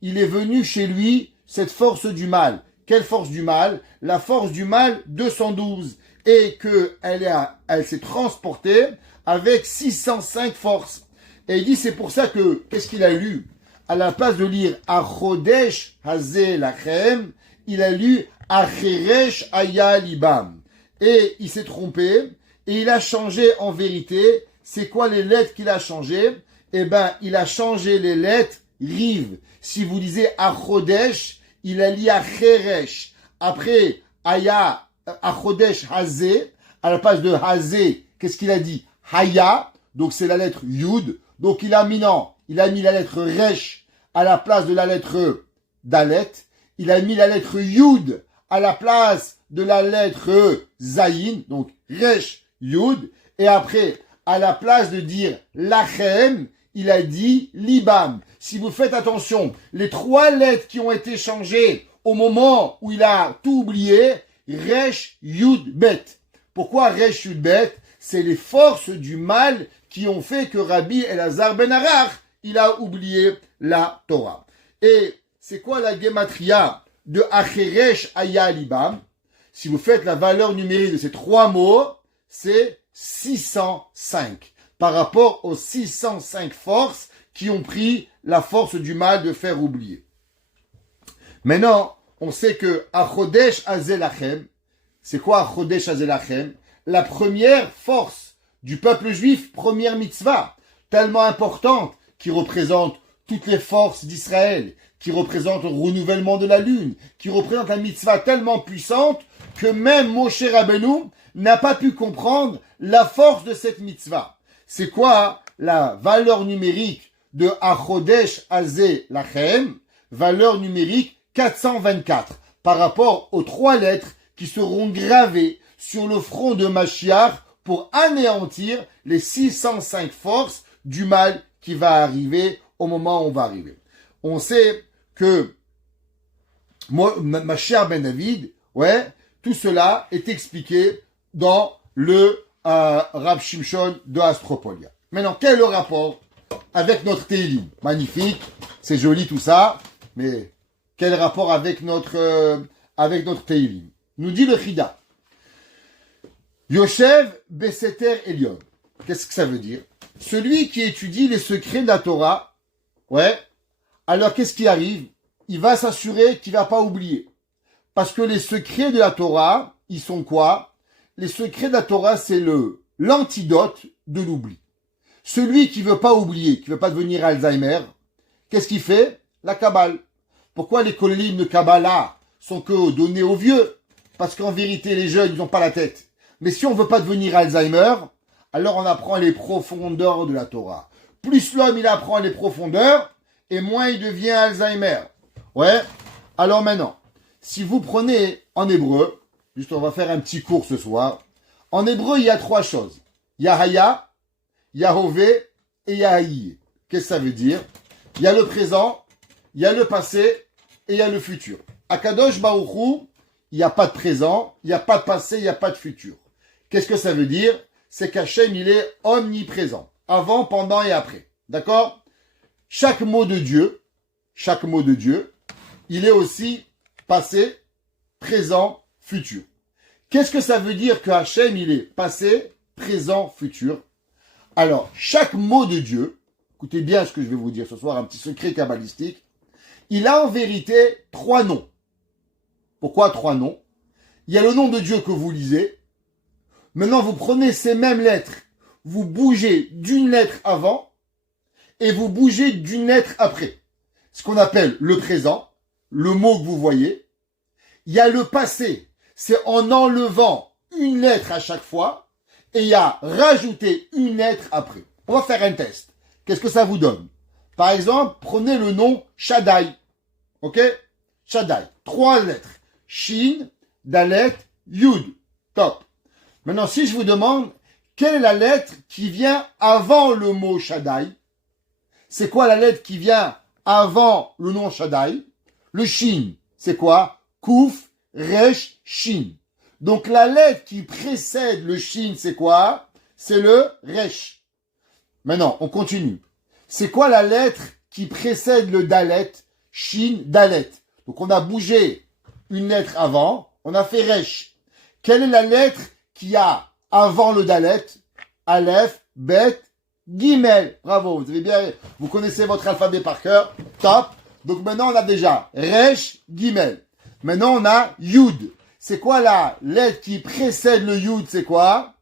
il est venu chez lui cette force du mal. Quelle force du mal? La force du mal 212. Et que elle s'est transportée avec 605 forces. Et il dit, c'est pour ça que, qu'est-ce qu'il a lu? À la place de lire Achodesh Hazeh Lachem, il a lu Acheresh Aya Libam. Et il s'est trompé, et il a changé en vérité. C'est quoi les lettres qu'il a changées? Eh ben, il a changé les lettres Riv. Si vous lisez Achodesh, il a lu Acheresh. Après, Aya, Achodesh Hazeh, à la place de Hazeh, qu'est-ce qu'il a dit? Haya, donc c'est la lettre Yud. Donc il a mis la lettre Resh à la place de la lettre Dalet. Il a mis la lettre Yud à la place de la lettre Zayin, donc Resh Yud. Et après, à la place de dire Lachem, il a dit Libam. Si vous faites attention, les trois lettres qui ont été changées au moment où il a tout oublié, Resh Yud Bet. Pourquoi Resh Yud Bet? C'est les forces du mal qui ont fait que Rabbi Elazar ben Arach, il a oublié la Torah. Et c'est quoi la gematria de Acheresh Aya Libam? Si vous faites la valeur numérique de ces trois mots, c'est 605. Par rapport aux 605 forces qui ont pris la force du mal de faire oublier. Maintenant, on sait que Achodesh Hazeh Lachem, c'est quoi Achodesh Hazeh Lachem? La première force du peuple juif, première mitzvah, tellement importante, qui représente toutes les forces d'Israël, qui représente le renouvellement de la lune, qui représente la mitzvah tellement puissante que même Moshe Rabbeinu n'a pas pu comprendre la force de cette mitzvah. C'est quoi la valeur numérique de Achodesh Hazeh Lachem? Valeur numérique 424, par rapport aux trois lettres qui seront gravées sur le front de Mashiach pour anéantir les 605 forces du mal qui va arriver au moment où on va arriver. On sait que Mashiach ben David, tout cela est expliqué dans le Rav Shimshon de Astropolia. Maintenant, quel est le rapport avec notre Teilim? Magnifique, c'est joli tout ça, mais quel rapport avec notre Teilim? Nous dit le Chida. Yoshev Beseter Elion. Qu'est-ce que ça veut dire? Celui qui étudie les secrets de la Torah, alors qu'est-ce qui arrive? Il va s'assurer qu'il va pas oublier. Parce que les secrets de la Torah, ils sont quoi? Les secrets de la Torah, c'est l'antidote de l'oubli. Celui qui veut pas oublier, qui veut pas devenir Alzheimer, qu'est-ce qu'il fait? La Kabbale. Pourquoi les collègues de Kabbalah sont que donnés aux vieux? Parce qu'en vérité, les jeunes, ils n'ont pas la tête. Mais si on veut pas devenir Alzheimer, alors on apprend les profondeurs de la Torah. Plus l'homme, il apprend les profondeurs, et moins il devient Alzheimer. Alors maintenant, si vous prenez en hébreu, juste on va faire un petit cours ce soir. En hébreu, il y a trois choses. Il y a Haya, il y a Hové et il y a Haï. Qu'est-ce que ça veut dire? Il y a le présent, il y a le passé et il y a le futur. À Kadosh Baruch Hu, il n'y a pas de présent, il n'y a pas de passé, il n'y a pas de futur. Qu'est-ce que ça veut dire? C'est qu'Hachem, il est omniprésent. Avant, pendant et après. D'accord? chaque mot de Dieu, il est aussi passé, présent, futur. Qu'est-ce que ça veut dire que Hachem, il est passé, présent, futur? Alors, chaque mot de Dieu, écoutez bien ce que je vais vous dire ce soir, un petit secret kabbalistique, il a en vérité 3 noms. Pourquoi 3 noms? Il y a le nom de Dieu que vous lisez. Maintenant, vous prenez ces mêmes lettres, vous bougez d'une lettre avant et vous bougez d'une lettre après. Ce qu'on appelle le présent, le mot que vous voyez. Il y a le passé, c'est en enlevant une lettre à chaque fois et il y a rajouter une lettre après. On va faire un test. Qu'est-ce que ça vous donne? Par exemple, prenez le nom Shaddai. Ok? Shaddai. 3 lettres. Shin, Dalet, Yud. Top. Maintenant, si je vous demande, quelle est la lettre qui vient avant le mot Shaddai? C'est quoi la lettre qui vient avant le nom Shaddai? Le Shin. C'est quoi? Kouf, Resh, Shin. Donc, la lettre qui précède le Shin, c'est quoi? C'est le Resh. Maintenant, on continue. C'est quoi la lettre qui précède le Dalet? Shin, Dalet. Donc, on a bougé une lettre avant, on a fait Resh. Quelle est la lettre qui a avant le Dalet? Aleph, Bet, Gimel. Bravo, vous avez bien, vous connaissez votre alphabet par cœur. Top. Donc maintenant, on a déjà Resh, Gimel. Maintenant, on a Yud. C'est quoi la lettre qui précède le Yud? C'est quoi?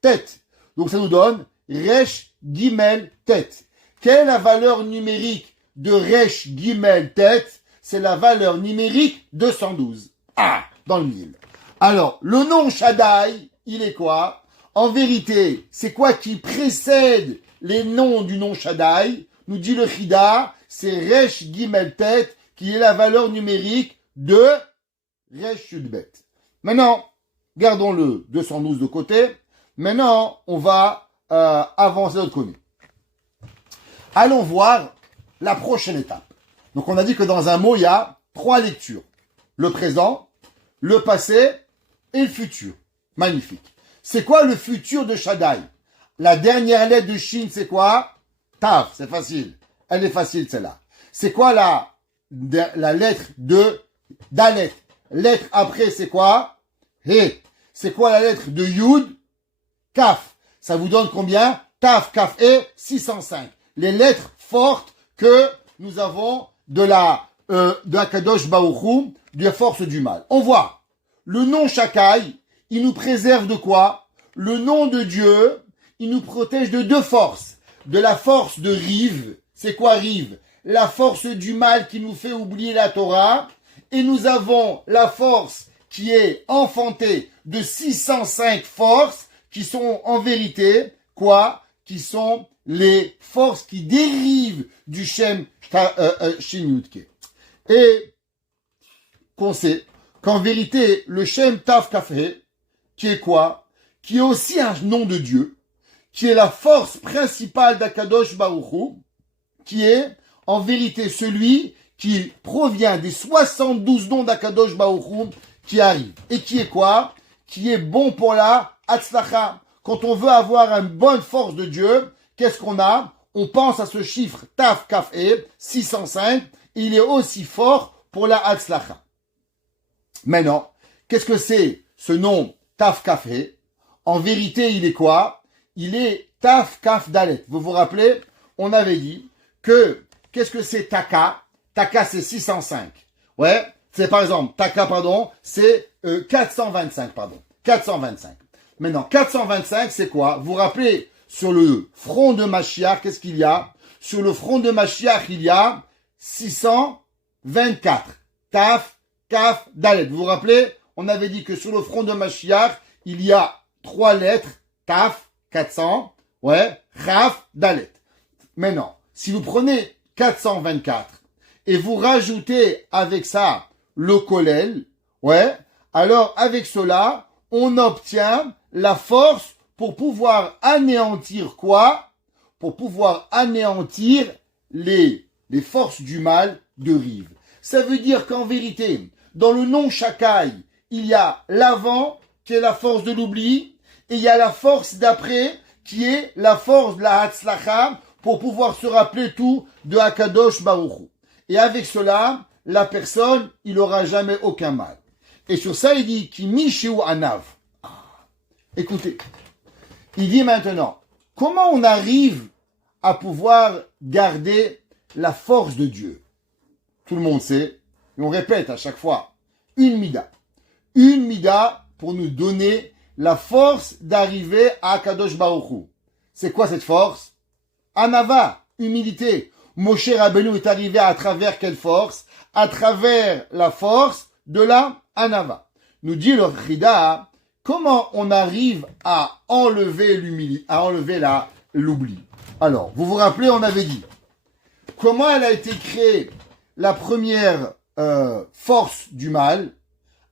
Tête. Donc ça nous donne Resh, Gimel, tête. Quelle est la valeur numérique de Resh, Gimel, tête? C'est la valeur numérique 212. Ah, dans le 1000. Alors, le nom Shaddai, il est quoi? En vérité, c'est quoi qui précède les noms du nom Shaddai? Nous dit le Chida, c'est Resh Gimel Tet, qui est la valeur numérique de Resh Yudbet. Maintenant, gardons le 212 de côté. Maintenant, on va avancer de l'autre côté. Allons voir la prochaine étape. Donc, on a dit que dans un mot, il y a 3 lectures. Le présent, le passé et le futur. Magnifique. C'est quoi le futur de Shaddai? La dernière lettre de Shin, c'est quoi? Tav, c'est facile. Elle est facile, celle-là. C'est quoi la lettre de Dalet? Lettre après, c'est quoi? He. C'est quoi la lettre de Yud? Kaf. Ça vous donne combien? Tav, Kaf et 605. Les lettres fortes que nous avons de la Kadosh Baruch Hu, de la force du mal. On voit. Le nom Shakai, il nous préserve de quoi? Le nom de Dieu, il nous protège de 2 forces. De la force de Rive. C'est quoi Rive? La force du mal qui nous fait oublier la Torah. Et nous avons la force qui est enfantée de 605 forces qui sont en vérité, quoi? Qui sont les forces qui dérivent du Shem Shin Yud-Ke. Et qu'on sait qu'en vérité, le Shem Tav Kafé, qui est quoi? Qui est aussi un nom de Dieu, qui est la force principale d'Akadosh Baruch Hu, qui est en vérité celui qui provient des 72 noms d'Akadosh Baruch Hu qui arrivent. Et qui est quoi? Qui est bon pour la Hatzlacha. Quand on veut avoir une bonne force de Dieu, qu'est-ce qu'on a? On pense à ce chiffre Taf Kaf E, 605. Il est aussi fort pour la Hatzlacha. Maintenant, qu'est-ce que c'est ce nom Taf Kaf E? En vérité, il est quoi? Il est Taf Kaf Dalet. Vous vous rappelez? On avait dit que, qu'est-ce que c'est Taka? Taka, c'est 605. Ouais. C'est par exemple, Taka, pardon, c'est 425, pardon. 425. Maintenant, 425, c'est quoi? Vous vous rappelez, sur le front de Mashiach, qu'est-ce qu'il y a? Sur le front de Mashiach, il y a 624. Taf, Kaf, Dalet. Vous vous rappelez? On avait dit que sur le front de Mashiach, il y a 3 lettres. Taf, 400. Ouais. Chaf, Dalet. Maintenant, si vous prenez 424 et vous rajoutez avec ça le Kolel, ouais, alors avec cela, on obtient la force pour pouvoir anéantir quoi? Pour pouvoir anéantir les forces du mal de Rive. Ça veut dire qu'en vérité, dans le nom Shakai, il y a l'avant qui est la force de l'oubli et il y a la force d'après qui est la force de la Hatzlacha pour pouvoir se rappeler tout de Akadosh Baruch Hu. Et avec cela, la personne, il n'aura jamais aucun mal. Et sur ça, il dit, qui mishiu anav. Écoutez, il dit maintenant, comment on arrive à pouvoir garder la force de Dieu? Tout le monde sait, et on répète à chaque fois, une mida. Une mida pour nous donner la force d'arriver à Kadosh Baruch Hu. C'est quoi cette force? Anava, humilité. Moshe Rabbeinu est arrivé à travers quelle force? À travers la force de la Anava. Nous dit le Chida, comment on arrive à enlever l'oubli? Alors, vous vous rappelez, on avait dit, comment elle a été créée la première force du mal?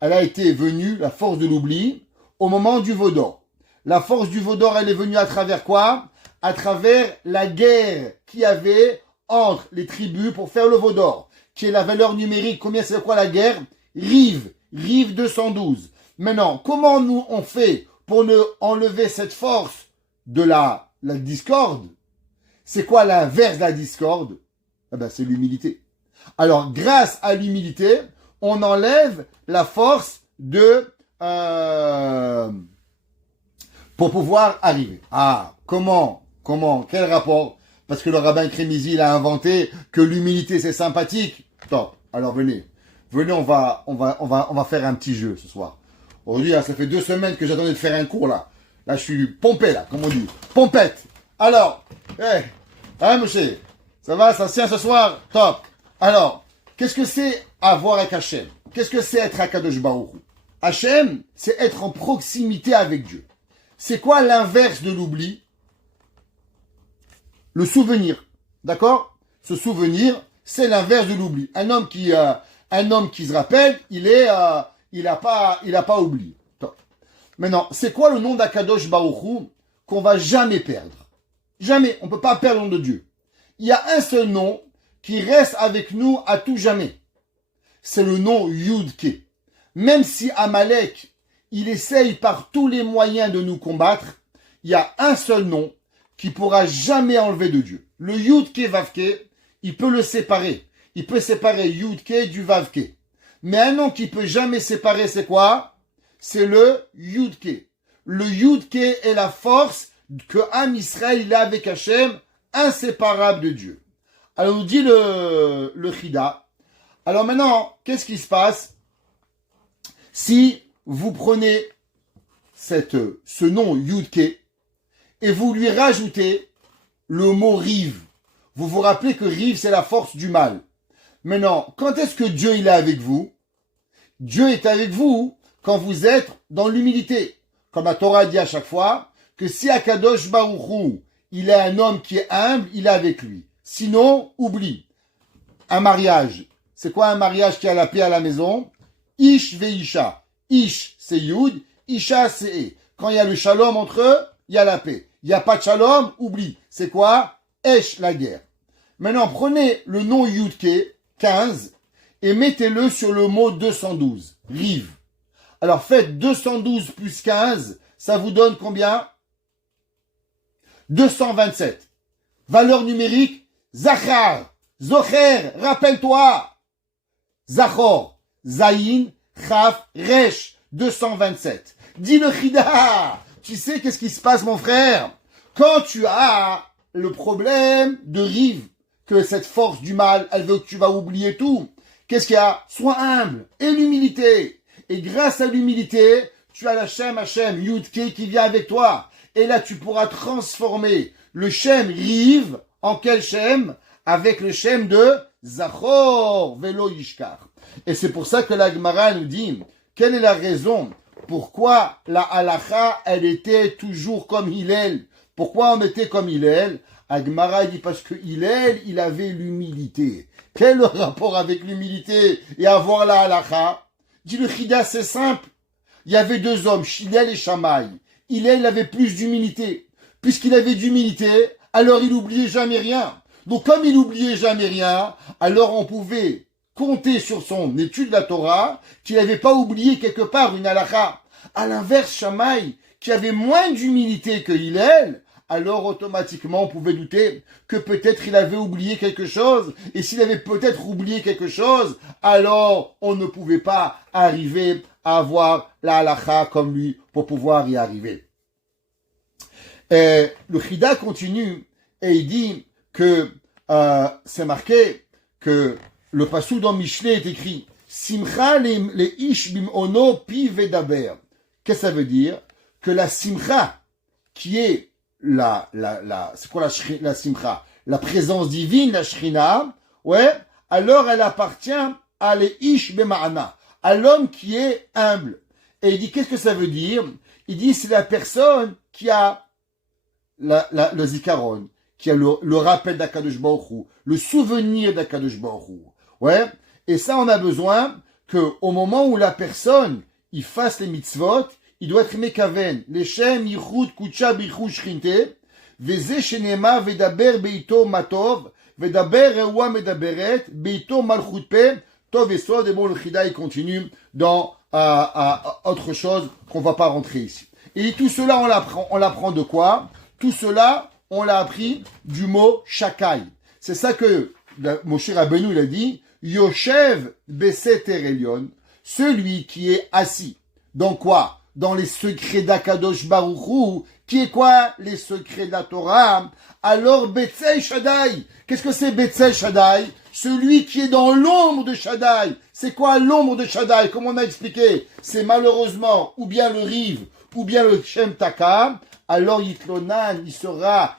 Elle a été venue, la force de l'oubli, au moment du veau d'or. La force du veau d'or, elle est venue à travers quoi? À travers la guerre qu'il y avait entre les tribus pour faire le veau d'or, qui est la valeur numérique. Combien c'est quoi la guerre? Rive 212. Maintenant, comment nous on fait pour enlever cette force de la discorde? C'est quoi l'inverse de la discorde? Eh ben, c'est l'humilité. Alors, grâce à l'humilité, on enlève la force de pour pouvoir arriver. Ah, comment, quel rapport? Parce que le rabbin Crémizy, il a inventé que l'humilité c'est sympathique. Top. Alors venez, on va faire un petit jeu ce soir. Aujourd'hui, ça fait 2 semaines que j'attendais de faire un cours là. Là, je suis pompé là, comme on dit, pompette. Alors, monsieur, ça va, ça tient ce soir? Top. Alors, qu'est-ce que c'est avoir avec Hachem? Qu'est-ce que c'est être à Kadosh Baruch Hu? Hachem, c'est être en proximité avec Dieu. C'est quoi l'inverse de l'oubli? Le souvenir. D'accord? Ce souvenir, c'est l'inverse de l'oubli. Un homme qui se rappelle, il a pas oublié. Top. Maintenant, c'est quoi le nom d'Akadosh Baruch Hu qu'on va jamais perdre? Jamais. On peut pas perdre le nom de Dieu. Il y a un seul nom qui reste avec nous à tout jamais. C'est le nom Yud-Ke. Même si Amalek, il essaye par tous les moyens de nous combattre, il y a un seul nom qui pourra jamais enlever de Dieu. Le Yud-Ke Vav-Ke, il peut le séparer. Il peut séparer Yud-Ke du Vav-Ke. Mais un nom qui peut jamais séparer, c'est quoi? C'est le Yud-Ke. Le Yud-Ke est la force que Am Israël il a avec Hachem, inséparable de Dieu. Alors, nous dit le Chida. Alors maintenant, qu'est-ce qui se passe si vous prenez ce nom Yud-Ke et vous lui rajoutez le mot rive? Vous vous rappelez que rive, c'est la force du mal. Maintenant, quand est-ce que Dieu il est avec vous? Dieu est avec vous quand vous êtes dans l'humilité. Comme la Torah dit à chaque fois, que si Akadosh Baruch Hu, il est un homme qui est humble, il est avec lui. Sinon, oublie. Un mariage. C'est quoi un mariage qui a la paix à la maison? Ish veisha. Ish, c'est Yud. Isha, c'est E. Quand il y a le shalom entre eux, il y a la paix. Il n'y a pas de shalom, oublie. C'est quoi? Esh, la guerre. Maintenant, prenez le nom Yudke, 15, et mettez-le sur le mot 212. Rive. Alors, faites 212 plus 15, ça vous donne combien? 227. Valeur numérique, Zachar, Zocher, rappelle-toi. Zachor, Zayin, Chaf, Resh, 227. Dis le Chida, tu sais qu'est-ce qui se passe mon frère? Quand tu as le problème de rive, que cette force du mal, elle veut que tu vas oublier tout. Qu'est-ce qu'il y a? Sois humble et l'humilité. Et grâce à l'humilité, tu as la Hashem, Yud-Ke qui vient avec toi. Et là, tu pourras transformer le Shem rive en quel Shem? Avec le Shem de Zachor Velo Yishkar. Et c'est pour ça que la Gemara nous dit, quelle est la raison pourquoi la halacha, elle était toujours comme Hillel? Pourquoi on était comme Hillel? La Gemara dit parce que Hillel, il avait l'humilité. Quel est le rapport avec l'humilité et avoir la halacha? Dit le Chida, c'est simple. Il y avait 2 hommes, Hillel et Shammai. Hillel avait plus d'humilité. Puisqu'il avait d'humilité, alors il n'oubliait jamais rien. Donc comme il n'oubliait jamais rien, alors on pouvait compter sur son étude de la Torah qu'il n'avait pas oublié quelque part une halakha. À l'inverse, Shammai, qui avait moins d'humilité que Hillel, alors automatiquement on pouvait douter que peut-être il avait oublié quelque chose, et s'il avait peut-être oublié quelque chose, alors on ne pouvait pas arriver à avoir la halakha comme lui pour pouvoir y arriver. Et le Chida continue et il dit que c'est marqué que le passou dans Mishlei est écrit Simcha le ish bim'ono pi vedaber. Qu'est-ce que ça veut dire? Que la simcha, qui est c'est quoi la simcha? La présence divine, la shrina, ouais, alors elle appartient à le ish b'ma'ana, à l'homme qui est humble. Et il dit, qu'est-ce que ça veut dire? Il dit, c'est la personne qui a le zikaron, qui a le rappel d'Akadosh Baruch Hu, le souvenir d'Akadosh Baruch Hu. Ouais. Et ça, on a besoin que, au moment où la personne, il fasse les mitzvot, il doit être mekaven. Leshem yichud kucha bichu shrinte, veze shenema vedaber beito matov, vedaber rewa medaberet, beito malchut pe, tov esod. Et bon, le chida, il continue dans autre chose qu'on va pas rentrer ici. Et tout cela, on l'apprend de quoi? Tout cela, on l'a appris du mot shakai. C'est ça que Moshe Rabbeinu, il a dit, Yoshev Beseter Elyon, celui qui est assis. Dans quoi? Dans les secrets d'Akadosh Baruch Hu, qui est quoi? Les secrets de la Torah. Alors Betzel Shaddai, qu'est-ce que c'est Betzel Shaddai? Celui qui est dans l'ombre de Shaddai. C'est quoi l'ombre de Shaddai? Comme on a expliqué, c'est malheureusement ou bien le Riv, ou bien le Shem Taka. Alors Yitlonan,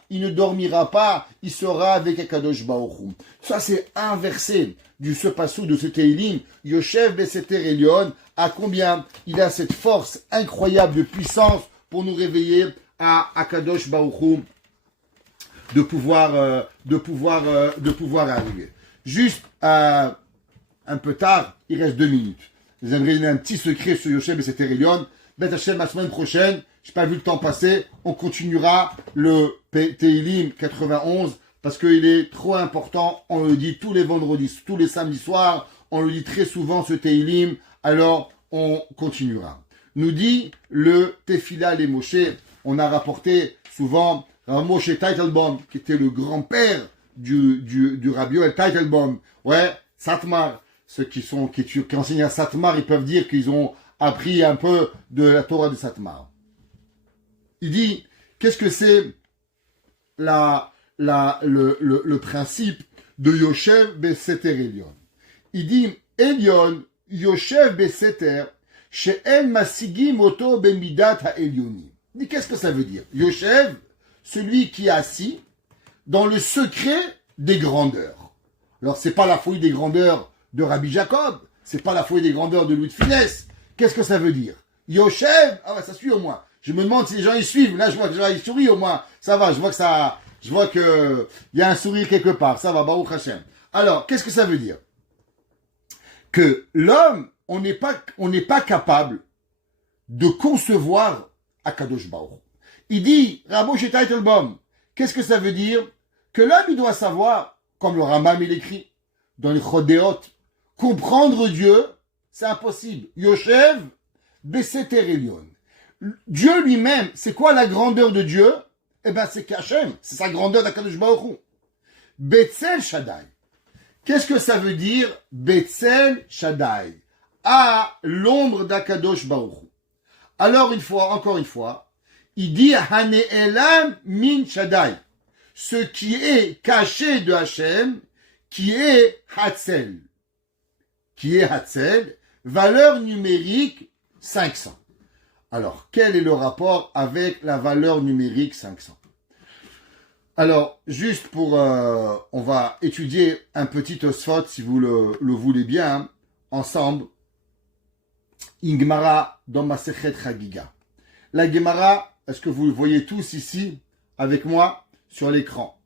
il ne dormira pas, il sera avec Akadosh Baruch Hu. Ça, c'est un verset ce passou de ce Teilim, Yoshev Beseter Elyon, à combien il a cette force incroyable de puissance pour nous réveiller à Akadosh Baruch Hu, de pouvoir arriver. Juste un peu tard, il reste 2 minutes. J'aimerais donner un petit secret sur Yoshev Beseter Elyon. Bet Hashem, la semaine prochaine, j'ai pas vu le temps passer, on continuera le Teilim 91 parce qu'il est trop important, on le dit tous les vendredis, tous les samedis soirs, on le dit très souvent ce Teilim, alors on continuera. Nous dit le Tefila les Moshe, on a rapporté souvent Moshe Teitelbaum, qui était le grand-père du Rabbi Yoel Teitelbaum, ouais, Satmar, ceux qui enseignent à Satmar, ils peuvent dire qu'ils ont appris un peu de la Torah de Satmar. Il dit, qu'est-ce que c'est le principe de Yoshev Beseter Elyon? Il dit, Elyon, Yoshev Beseter, she'en masigim oto bemidat ha'elyoni. Il dit, qu'est-ce que ça veut dire? Yoshev, celui qui est assis dans le secret des grandeurs. Alors, c'est pas la folie des grandeurs de Rabbi Jacob, c'est pas la folie des grandeurs de Louis de Funès. Qu'est-ce que ça veut dire? Yoshev, ah ouais, ça suit au moins. Je me demande si les gens y suivent. Là, je vois que les gens y sourient au moins. Ça va, je vois que il y a un sourire quelque part. Ça va, Baruch Hashem. Alors, qu'est-ce que ça veut dire? Que l'homme, on n'est pas capable de concevoir Akadosh Baruch. Il dit, Rabbi Teitelbaum, qu'est-ce que ça veut dire? Que l'homme, il doit savoir, comme le Rambam, il écrit, dans les Chodéot, comprendre Dieu, c'est impossible. Yoshev, Beseter Elyon. Dieu lui-même, c'est quoi la grandeur de Dieu? Eh ben, c'est Kachem, c'est sa grandeur d'Akadosh Baruch Hu. Betzel Shaddai. Qu'est-ce que ça veut dire Betzel Shaddai? À l'ombre d'Akadosh Baruch Hu. Alors, encore une fois, il dit Hane'elam min Shaddai. Ce qui est caché de Hachem, qui est Hatzel. Qui est Hatzel, valeur numérique 500. Alors, quel est le rapport avec la valeur numérique 500? Alors, juste pour... on va étudier un petit Tosfot, si vous le voulez bien, hein, ensemble. Gemara dans Masechet Chagiga. La Gemara, est-ce que vous le voyez tous ici, avec moi, sur l'écran?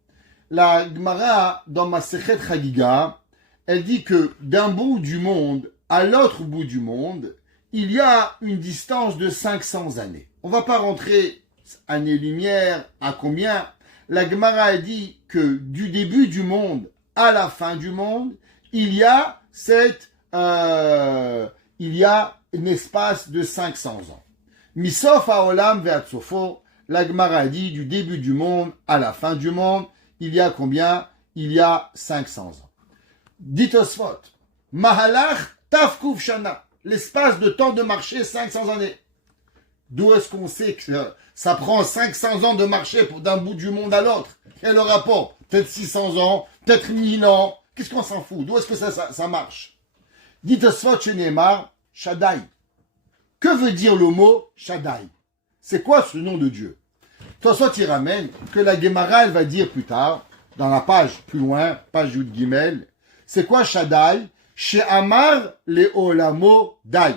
La Gemara dans Masechet Chagiga, elle dit que d'un bout du monde à l'autre bout du monde, il y a une distance de 500 années. On ne va pas rentrer années-lumière à combien. La Gemara a dit que du début du monde à la fin du monde, il y a un espace de 500 ans. Misof haolam ve'atzofo, La Gemara dit du début du monde à la fin du monde, il y a combien? Il y a 500 ans. Dit Tosfot, Mahalach Tafkuf Shana, l'espace de temps de marché 500 années. D'où est-ce qu'on sait que ça prend 500 ans de marché d'un bout du monde à l'autre? Quel est le rapport? Peut-être 600 ans, peut-être 1000 ans. Qu'est-ce qu'on s'en fout? D'où est-ce que ça marche? Dit Tosfot chez Neymar, Shaddai. Que veut dire le mot Shaddai? C'est quoi ce nom de Dieu? Tosfot il ramène que la Gemara elle va dire plus tard, dans la page plus loin, page Yud Gimel, c'est quoi Shaddai? Chez Amar le Olamo Dai,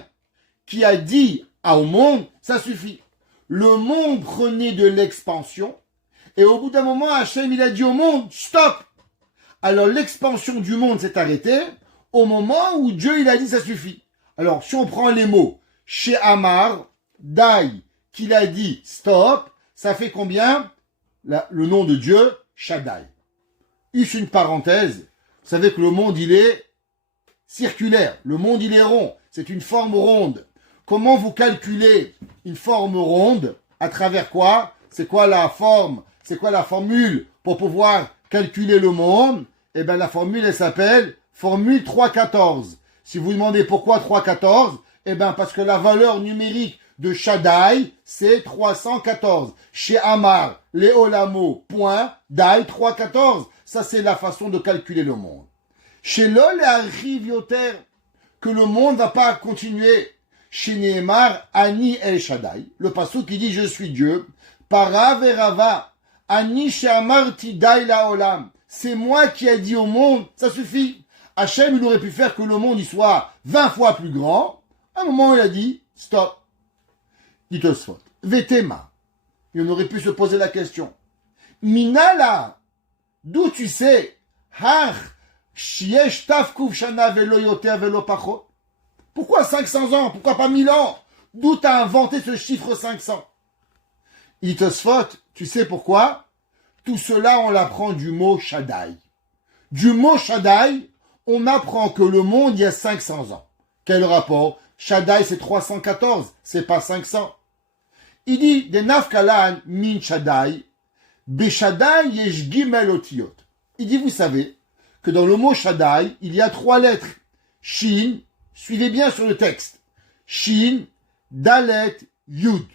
qui a dit au monde, ça suffit. Le monde prenait de l'expansion, et au bout d'un moment, Hachem il a dit au monde, stop. Alors l'expansion du monde s'est arrêtée au moment où Dieu il a dit ça suffit. Alors si on prend les mots, chez Amar, Dai, qu'il a dit stop, ça fait combien? Le nom de Dieu, Shaddai. Juste une parenthèse, vous savez que le monde il est circulaire, le monde il est rond, c'est une forme ronde. Comment vous calculez une forme ronde? À travers quoi? C'est quoi la forme? C'est quoi la formule pour pouvoir calculer le monde? Eh bien la formule elle s'appelle formule 314. Si vous demandez pourquoi 314, eh bien parce que la valeur numérique de Shaddai, c'est 314. Chez Amar, Léolamo, point, Dai, 314. Ça, c'est la façon de calculer le monde. Chez Lol et Archivioter, que le monde ne va pas continuer. Chez Nehemar, Ani El Shaddai, le passage qui dit je suis Dieu. Para verava, Ani Shamarti Dai la Olam. C'est moi qui ai dit au monde, ça suffit. Hachem, il aurait pu faire que le monde il soit 20 fois plus grand. À un moment, il a dit, stop. Dit Tosfot. Vetema. Et on aurait pu se poser la question. Minala. D'où tu sais? Har. Shiesh tafkuf shana velo yoter velo pachot. Pourquoi 500 ans? Pourquoi pas 1000 ans? D'où t'as inventé ce chiffre 500? Dit Tosfot. Tu sais pourquoi? Tout cela, on l'apprend du mot Shaddai. Du mot Shaddai, on apprend que le monde, il y a 500 ans. Quel rapport? Shaddai, c'est 314, c'est pas 500. Il dit, des nafkalan min Shaddai, be Shaddai yesh gimel otiyot. Il dit, vous savez, que dans le mot Shaddai, il y a 3 lettres. Shin, suivez bien sur le texte. Shin, Dalet, Yud.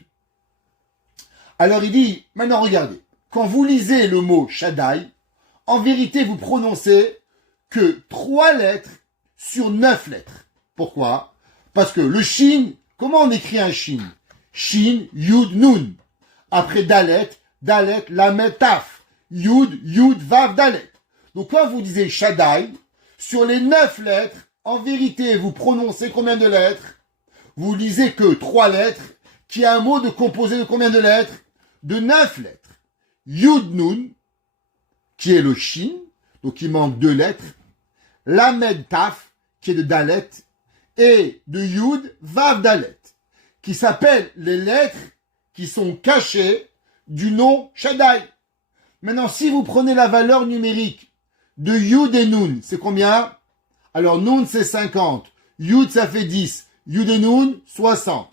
Alors il dit, maintenant regardez, quand vous lisez le mot Shaddai, en vérité, vous prononcez que 3 lettres sur 9 lettres. Pourquoi? Parce que le Shin, comment on écrit un Shin? Shin, Yud, Nun. Après Dalet, Dalet, Lamed, Taf. Yud, Yud, Vav, Dalet. Donc quand vous disiez Shaddai, sur les 9 lettres, en vérité, vous prononcez combien de lettres? Vous lisez que 3 lettres, qui a un mot de composé de combien de lettres? De 9 lettres. Yud, Nun, qui est le Shin, donc il manque 2 lettres. Lamed, Taf, qui est de Dalet, et de Yud, Vav, Dalet, qui s'appellent les lettres qui sont cachées du nom Shaddai. Maintenant, si vous prenez la valeur numérique de Yud et Nun, c'est combien? Alors, Nun, c'est 50. Yud, ça fait 10. Yud et Nun, 60.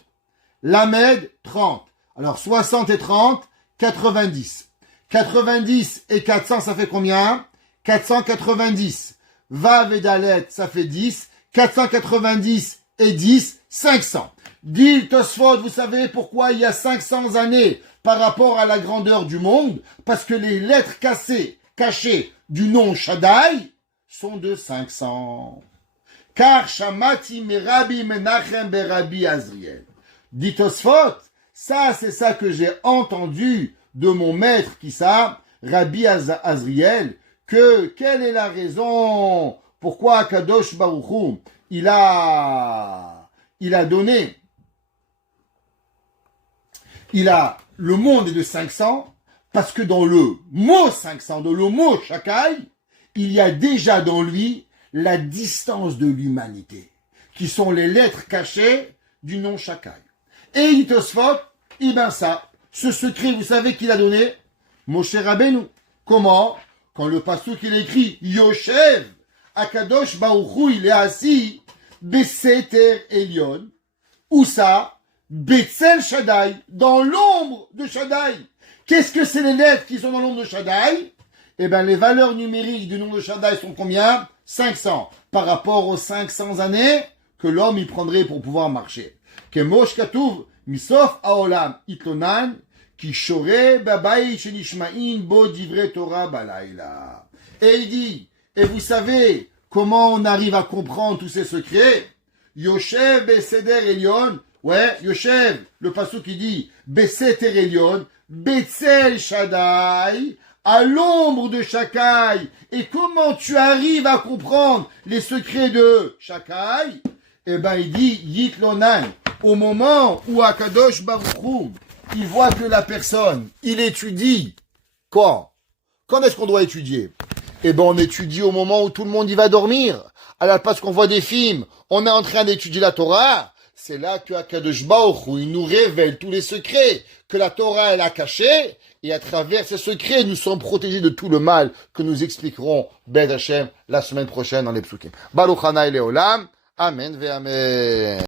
Lamed, 30. Alors, 60 et 30, 90. 90 et 400, ça fait combien? 490. Vav et Dalet, ça fait 10. 490 et 10, 500. Dit Tosfot, vous savez pourquoi il y a 500 années par rapport à la grandeur du monde? Parce que les lettres cachées du nom Shaddai sont de 500. Car Shamati Merabi Menachem Berabi Azriel. Dit Tosfot, ça c'est ça que j'ai entendu de mon maître qui ça, Rabbi Azriel, que quelle est la raison pourquoi Kadosh Baruch Hu, il a donné, le monde est de 500, parce que dans le mot 500, dans le mot Shakai, il y a déjà dans lui la distance de l'humanité, qui sont les lettres cachées du nom Shakai. Et il Tosfot, ce secret, vous savez qu'il a donné? Moshe Rabbeinu. Comment? Quand le pasuk il écrit Yoshev, Akadosh Baruch Hu, il est assis, Beseter Elion. Où ça? Betzel Shaddai, dans l'ombre de Shaddai. Qu'est-ce que c'est les lettres qui sont dans l'ombre de Shaddai? Eh bien, les valeurs numériques du nom de Shaddai sont combien? 500. Par rapport aux 500 années que l'homme y prendrait pour pouvoir marcher. Kemosh Katouv, Misof Aolam, Itonan, Kishore Babai Shenishmain Bo Divre Torah Balaila. Et il dit, et vous savez comment on arrive à comprendre tous ces secrets? Yoshev Beseder Elion, ouais, Yoshev, le passage qui dit, Beseder Elion, Betzel Shaddai, à l'ombre de Shakai. Et comment tu arrives à comprendre les secrets de Shakai? Eh ben, il dit, Yitlonan, au moment où Akadosh Baruch Hu, il voit que la personne, il étudie. Quand est-ce qu'on doit étudier? Eh ben, on étudie au moment où tout le monde y va dormir. Alors, parce qu'on voit des films, on est en train d'étudier la Torah. C'est là que Akadosh Baruch Hu, il nous révèle tous les secrets que la Torah, elle a cachés. Et à travers ces secrets, nous sommes protégés de tout le mal que nous expliquerons, Ben Hashem, la semaine prochaine dans les Psukim. Baruch Hanai Leolam. Amen ve Amen.